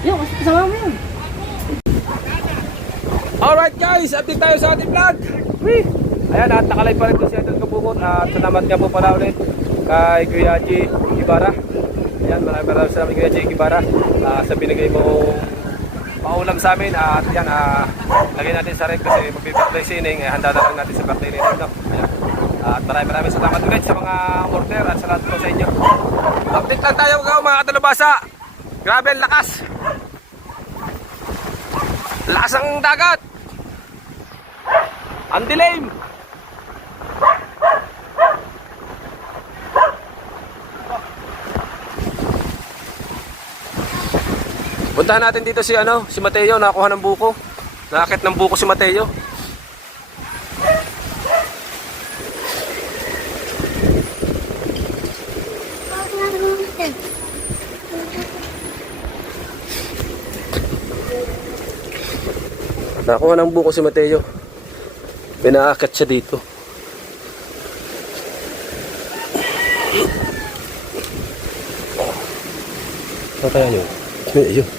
Yun, sama mo yun. Alright guys, update tayo sa ating vlog. Ayan, at nakalay pa rin po si Idol Kabukot. At salamat nga po pala ulit kay Kuya G. Gibara. Ayan, maraming salamat Kuya G. Gibara sa binigay mo paulam sa amin. At yan, lagay natin sa reg kasi magbibirthday sining. Handa na lang natin sa birthday ni Reg. Ayan. At maraming salamat ulit sa mga order at sa lahat po sa inyo. Update lang tayo mga katalabasa. Grabe ang lakas. Lakas ang dagat. Ang dilim. Puntahan natin dito si si Mateo, nakakuha ng buko. Nakakit ng buko si Mateo. Nakakuha ng buko si Mateo. Pinaakit siya dito. Ano kaya yun? Ayun.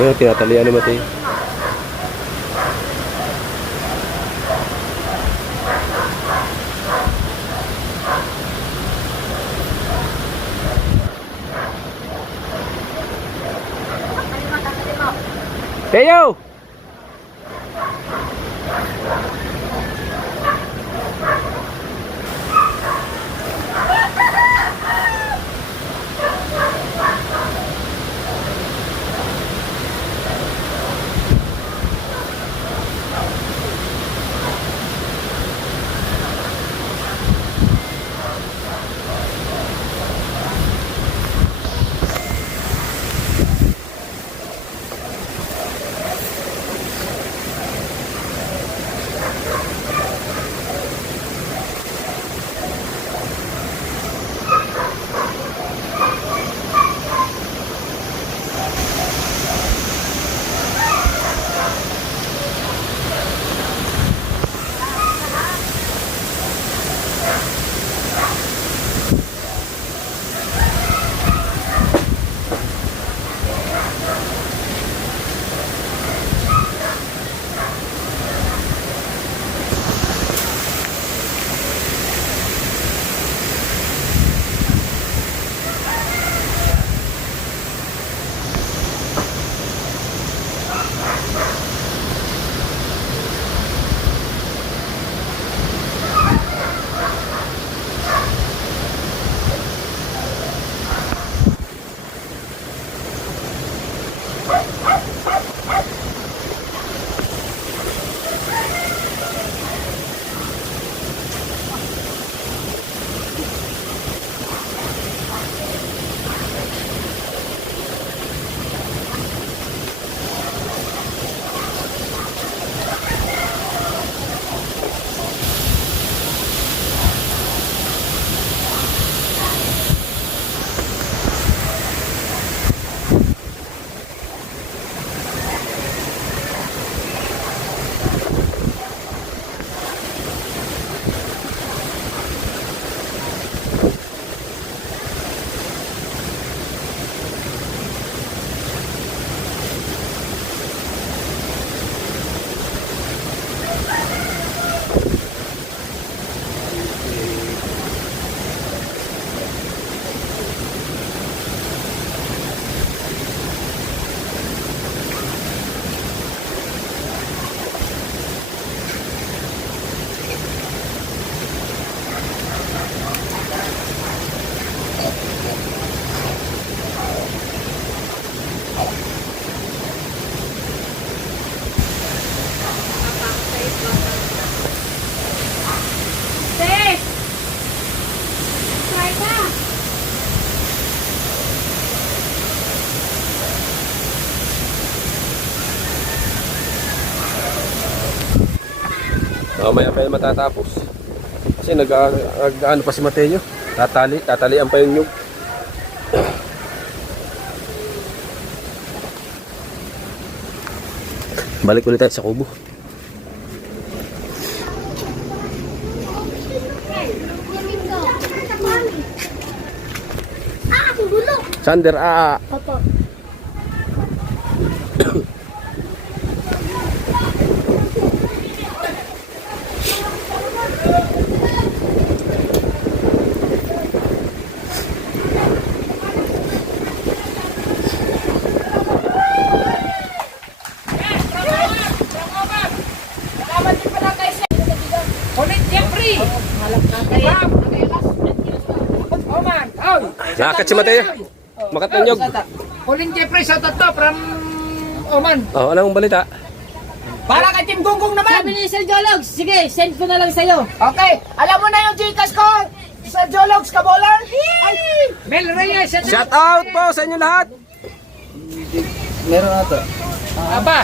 Ayun, tinatalian ni Mateo. Teo! Mamaya pa yun matatapos. Kasi ano pa si Mateo. Tatalian pa yun yung balik ulit tayo sa kubo. Sander, Ulit Jeffrey! Oman! Oh! Nakakat si Mateo. Makat ng nyog. Ulit Jeffrey sa tatlo from Oman. Oh, anong balita? Para kay Team Gunggong naman! Sabi ni Sir Jologs, sige, send ko na lang sa'yo. Okay, alam mo na yung Gcash ko sa Jologs Kabolar? Ay, Mel Reyes! Shout out po sa inyo lahat. Meron na to. Aba!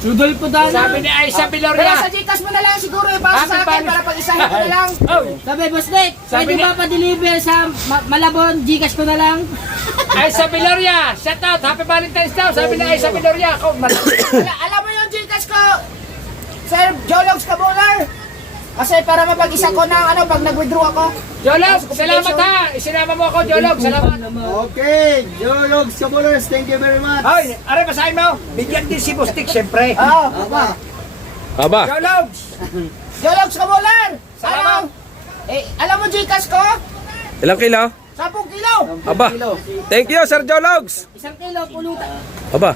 Rudolfo Dana. Sabi ni Aisa pero Biloria! sa Gcash mo na lang siguro ipasa sa akin para pag-isahin ko na lang. Oh! Sabi, Boss Nick, Sabi pwede ni- ba pa-deliver sa Malabon? Gcash ko na lang. Aisa Biloria! Shout out! Happy Valentine's daw! Sabi ni Aisa Biloria! Ako, Alam mo yung Gcash ko sa Jologs Kabolar? Kasi para mapag-isa ko ng ano, pag nag-withdraw ako. Jolog, salamat ha. Isinama mo ako, Jolog. Salamat. Okay, Jologs Kabulers, thank you very much. Ay, aray, basahin mo. Bigyan din si Bustik, syempre. Oo. Aba, Jologs. Jologs Kabular! Salamat. Alam mo Gcash ko? ilang kilo? 10 kilo! Aba, thank you, Sir Jologs. 1 kilo pulutan. Aba,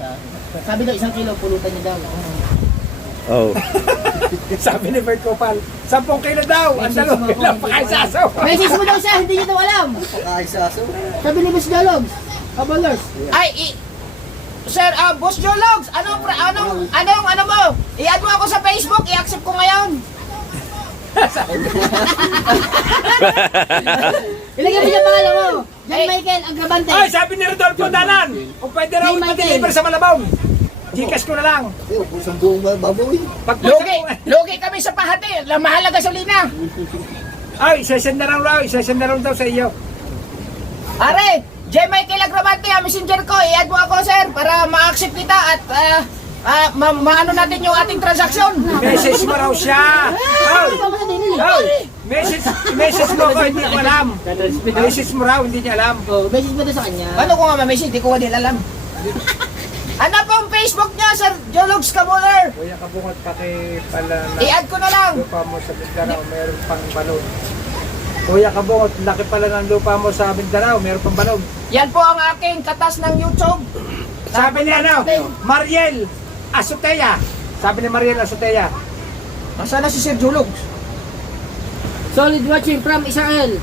Sabi daw 1 kilo pulutan niya daw. oh. Sabi ni Bert Copal, 10 kilo daw. Ang dalawa kilo, pakaisaso. Message mo daw siya, hindi niya daw alam. Pakaisaso. Sabi ni Boss Jologs. Kabalers. Sir, Boss Jologs, ano mo? I-add mo ako sa Facebook, i-accept ko ngayon. Ilagay mo niya pangalan mo. John Michael Agrabante. Ay, sabi ni Rodolfo Danan, kung pwede raw Hey, Michael. mag-deliver sa Malabong. Gcash ko na lang. Pusang buong baboy. Lugi kami sa pahati, mahal na gasolina. Ay, isasend na raw daw sa iyo. Are, J. Michael Agrabante, messenger ko, i-add mo ako sir, para ma-accept kita at maano natin yung ating transaksyon. Message mo raw siya. Ay, message mo ako, hindi ko alam. Message mo raw, hindi niya alam. Message mo daw sa kanya. Paano ko nga ma-message? Hindi ko din alam. Ano pong Facebook niya, Sir Jologs Kabular? Kuya Kabungot, pala na I-add ko na lang. lupa mo sa Mindanao, meron pang balon. Kuya Kabungot, laki pala ng lupa mo sa Mindanao, meron pang balon. Yan po ang aking katas ng YouTube. Sabi ni Mariel Azotea. Sabi ni Mariel Azotea. Nasaan na si Sir Jologs? Solid watching from Israel.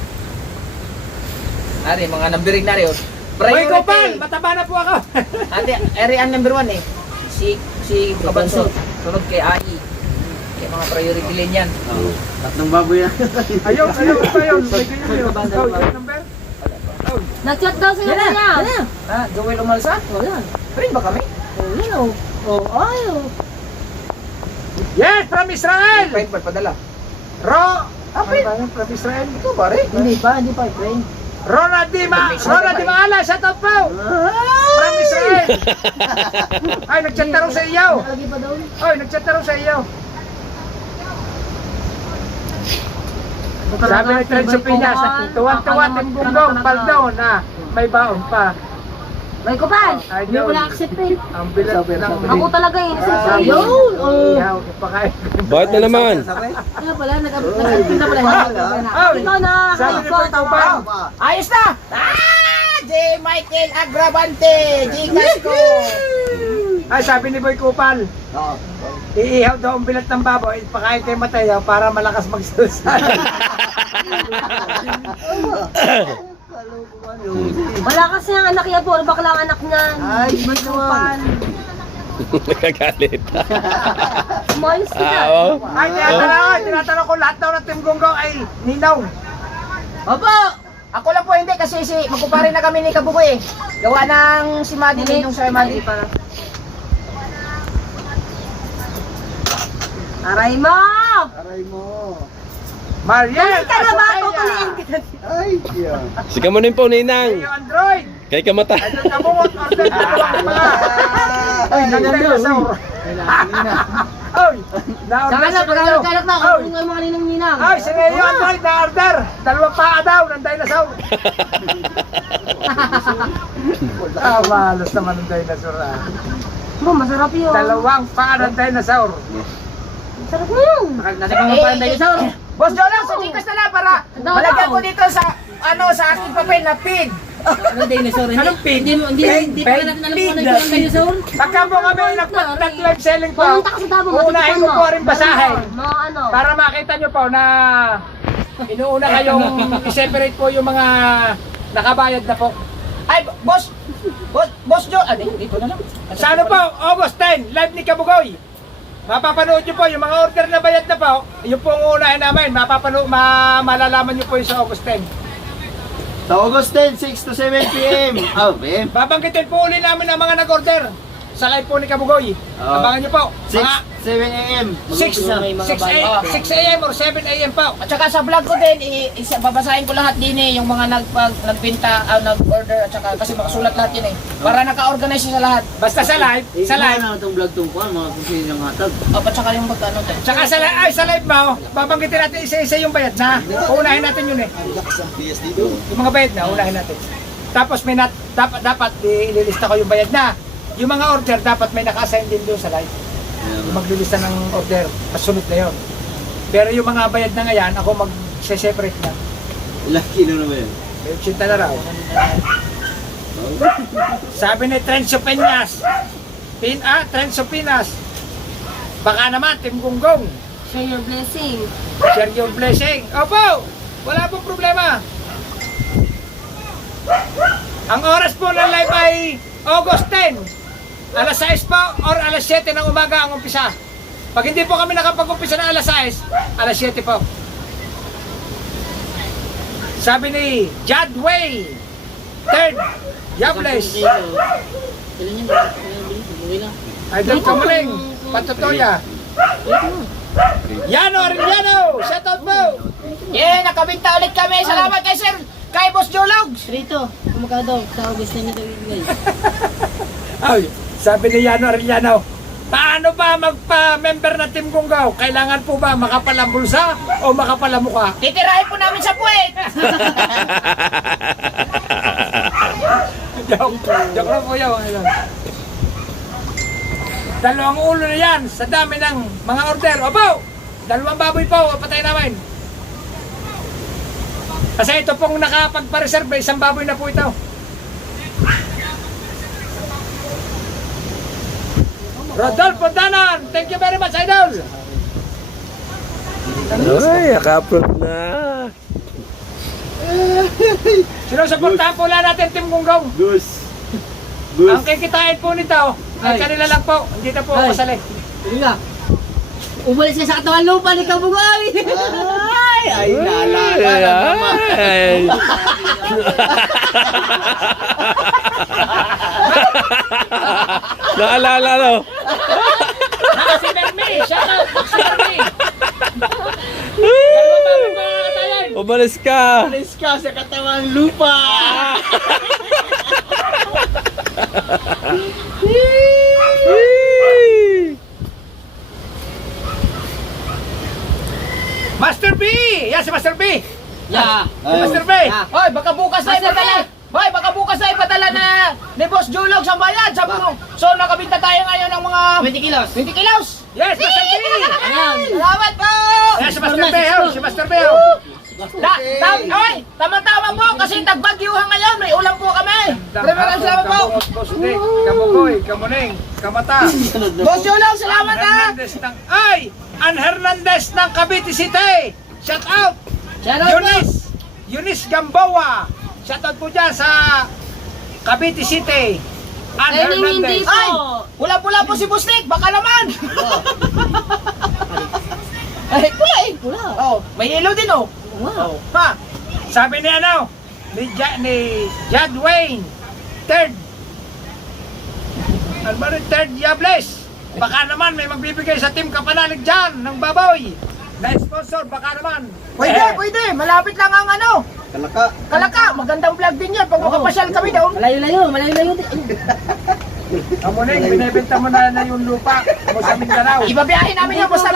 Ari, mga numbering na rin. Hoy, Kopal, mataba na po ako. Ate, area number 1 eh. Si Kabanso. Sunod kay AI. Yung mga priority lane yan. Tatlong baboy na. Ayun. Number? Nag-chat daw sila niya. Joel Umalsa? Wala. Friend ba kami? Oh, ay, oh. Yes, from Israel. Friend pa padala. Friend ba yun? From Israel. Ito ba rin? Hindi pa, friend. Ronald Di Maala, shout out po. From Israel. Ay, nag-chat na raw sa iyo. Lagi pa daw. Oy, nag-chat na raw sa iyo. Sabi ni Trent Sopinya, tuwan-tuwa Tim Gunggong, paldaw na may baon pa. May kupal. Hindi ko na-accept eh. Ang bilat ng Ako talaga eh. Yun! Oh. ihaw, ipakain. Bakit na naman? Kaya pala, nag-accept na pala. Oh, Ikaw na. sabi ni Boy Tauban. Ayos na! J. Michael Agrabante! Gcash ko! Ay, sabi ni Boy Kupal, iihaw daw ang bilat ng baboy, ipakain kay Mateo para malakas magsalsal. Wala kasi ang anak niya po. Bakla ang anak niya. Ay, May kupal. Nakagalit. Umayos sila. Oo. Ay, tinatanong ko lahat daw ng Tim Gunggong ay ninaw. Opo! Ako lang po hindi kasi magkumpare na kami ni Kabukoy eh. Gawa ng si Madeline yung sa Madeline. Aray mo! Aray mo. Mariel, Ka na ba? Azotea. Tutulian kita. Ay, yeah. Sika mo rin po, Ninang. Yung Android. Kay kamata. Ay, doon kabungot, order na dalawang mga. Ay, nag-dinosaur. Ay, na-order Saka na, sa Leo. pagkakalak na, Ay, kung mga ninang-ninang. ay, si Leo Android na-order. Dalawang paa daw ng dinosaur. Malos naman ng dinosaur ah. Masarap yun. Dalawang paa ng dinosaur. Sarap yun. Nasa kang pa ng dinosaur. Boss Jolang, sa Gcash na lang para malagyan ko dito sa sa aking papel na feed. Anong dinosaur? Anong pig? Hindi pa natin alam kung ano yung dinosaur. Pagka mo kami nag-live selling po, Pumunta ka sa Davao, uunahin ko po rin basahin. Mga ano. Para makita nyo po na inuuna kayong i-separate po yung mga nakabayad na po. Ay, Boss Joe, dito na lang. Sa ano po, August 10, live ni Kabugoy. Mapapanood nyo po yung mga order na bayad na po, yung pong uunahin namin, malalaman nyo po yung sa August 10. Sa August 10, 6 to 7 p.m. Oh, PM. Babanggitin po uli namin ang mga nag-order. sa live po ni Kabugoy. Abangan nyo po. Mga 7 a.m. 6 a.m. or 7 a.m. po. At saka sa vlog ko din, babasahin ko lahat din eh, yung mga nagbinta, nag-order, at saka kasi makasulat lahat yun eh. Para naka-organize sa lahat. Basta sa live, na itong vlog tungkol, mga kusina ng hatag. At saka yung magkano din. Tsaka sa live mo, babanggitin natin isa-isa yung bayad na. Uunahin natin yun eh. Yung mga bayad na, uunahin natin. Tapos may dapat ililista ko yung bayad na. Yung mga order, dapat may naka-assign din doon sa live. Yung maglilista ng order, kasunod na yun. Pero yung mga bayad na ngayon, ako mag-separate na. Ilang kilo naman yun? May 80 na raw. Sabi ni Trenzo Peñas, Trenzo Pinas, baka naman, Team Gunggong, Share your blessing. share your blessing. Opo, wala pong problema. Ang oras po ng live ay August 10. Alas 6 po or alas 7 ng umaga ang umpisa. Pag hindi po kami nakapag-umpisa ng alas 6, alas 7 po. Sabi ni Jadway, third, Yables, Idol Kamuling, Patutoya, Yano Arellano, shoutout po. Yeah, nakabinta ulit kami. Salamat kay Sir, kay Boss Jologs. Rito, kumaka daw, sa August na nito guys. Ay, sabi ni Yano Arellano, paano ba magpa-member ng Team Gunggong? Kailangan po ba makapal ang bulsa o makapal ang mukha? Titirahin po namin sa puwet. Joke lang po yun. Dalawang ulo na yan sa dami ng mga order. Opo, dalawang baboy po, patay namin. Kasi ito pong nakapagpa-reserve, isang baboy na po ito. Rodolfo Danan, thank you very much, Idol. Ay, naka-upload na. Sinusuportahan po lang natin Team Gunggong. Goose. Ang kikitain po nito, ay kanila lang po, hindi na po ako kasali. Sige nga. Umalis ka sa katawan lupa ni Kabugoy! Ay, naalala na naman. Ay. Naalala no? Si Mermi, shout out si Mermi. Dalawang baboy po ang katayan. Umalis ka. Alis ka sa katawang lupa. Master B! Yan si Master B! Yeah. Si Master B! Hoy, baka bukas na ipadala. Hoy, baka bukas na ipadala na ni Boss Jologs ang bayad. Sabi mo, so nakabinta tayo ngayon ng mga 20 kilos. 20 kilos. Yes, Master B! Ayan. Salamat po. Yan si Master B! Si Master B! oh. Tama-tama po kasi nagbagyuhan ngayon. May ulam po kami. Maraming salamat po. Boss Dick, Kabugoy, Kamuning, Kamata. Boss Jologs, salamat ha. Hernandez ng An Hernandez ng Cavite City. Shout out. Shout out po. Eunice Gamboa. Shout out po dyan sa Cavite City. An Hernandez. Hindi po. Ay, pula-pula po si Boss Dick. Baka naman. Ay, pula eh. Pula. Oh, may yellow din oh. Wow. Ha? Sabi ni ni Jad Wayne, third. Ano ba rin, third Yables? Baka naman may magbibigay sa Team Kapanalig dyan ng baboy. Na sponsor, baka naman. Pwede. Malapit lang ang ano. Kalaka. Kalaka, magandang vlog din yan. Pag makapasyal kami daw. Malayo-layo. Kamuning, binibenta mo na yung lupa mo sa Mindanao. Ibabiyahin namin yan basta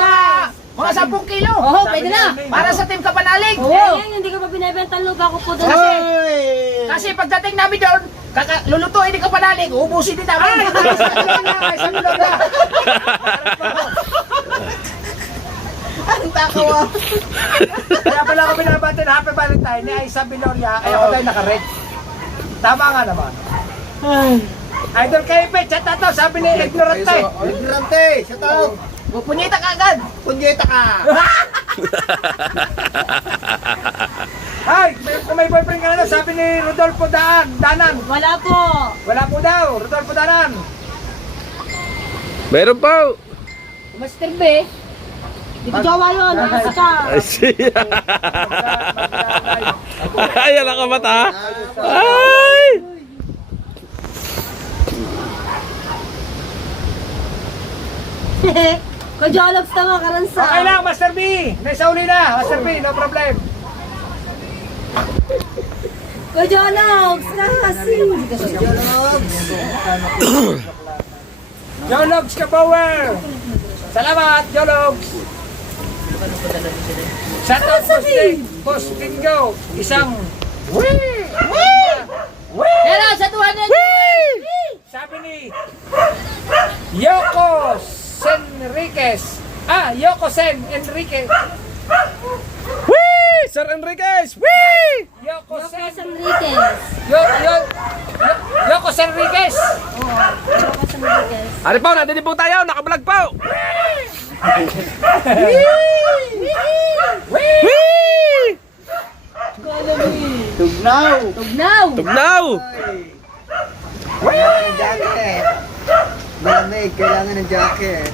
mga 10 kilo. Oo, pwede na. Para sa Team Kapanalig. Ngayon, hindi ko pa binibenta ang lupa ko po doon. Kasi pagdating namin doon, lulutuin ni Kapanalig, ubusin din namin. Ang takaw. Kaya pala ako binabati na Happy Valentine ni Aiza Biloria, ay ako tayo naka-red. Tama nga naman. Idol KP, chat na to, sabi ni Ignorante. Ignorante. Shout out. Pupunyita ka agad. Punyeta ka. Ay, kung may boyfriend ka na daw, sabi ni Rodolfo Danan. Wala po. Wala po daw, Rodolfo Danan. Meron pa. Master B. Di ko jowa yun. Nasa ka. Ay, siya. Ay, alam ka mata. Ay! Kajologs tama karansa. Okay lang, Master B. Naisauli na. Master B, no problem. Kajologs kasi. Jologs ka power. Salamat, Jologs. Shout out, Boss Bingo. Isang wee! Pero sa 200. Sabi ni Yoko Senriquez. Yoko Sen Enriquez. Wee! Sir Enriquez! Wee! Yoko Sen Enriquez. Yoko Senriquez. Ano po, nandito po tayo, nakablog po! Wee! Tugnaw! Tugnaw. Tugnaw! Kailangan ng jacket. Malamig, kailangan ng jacket.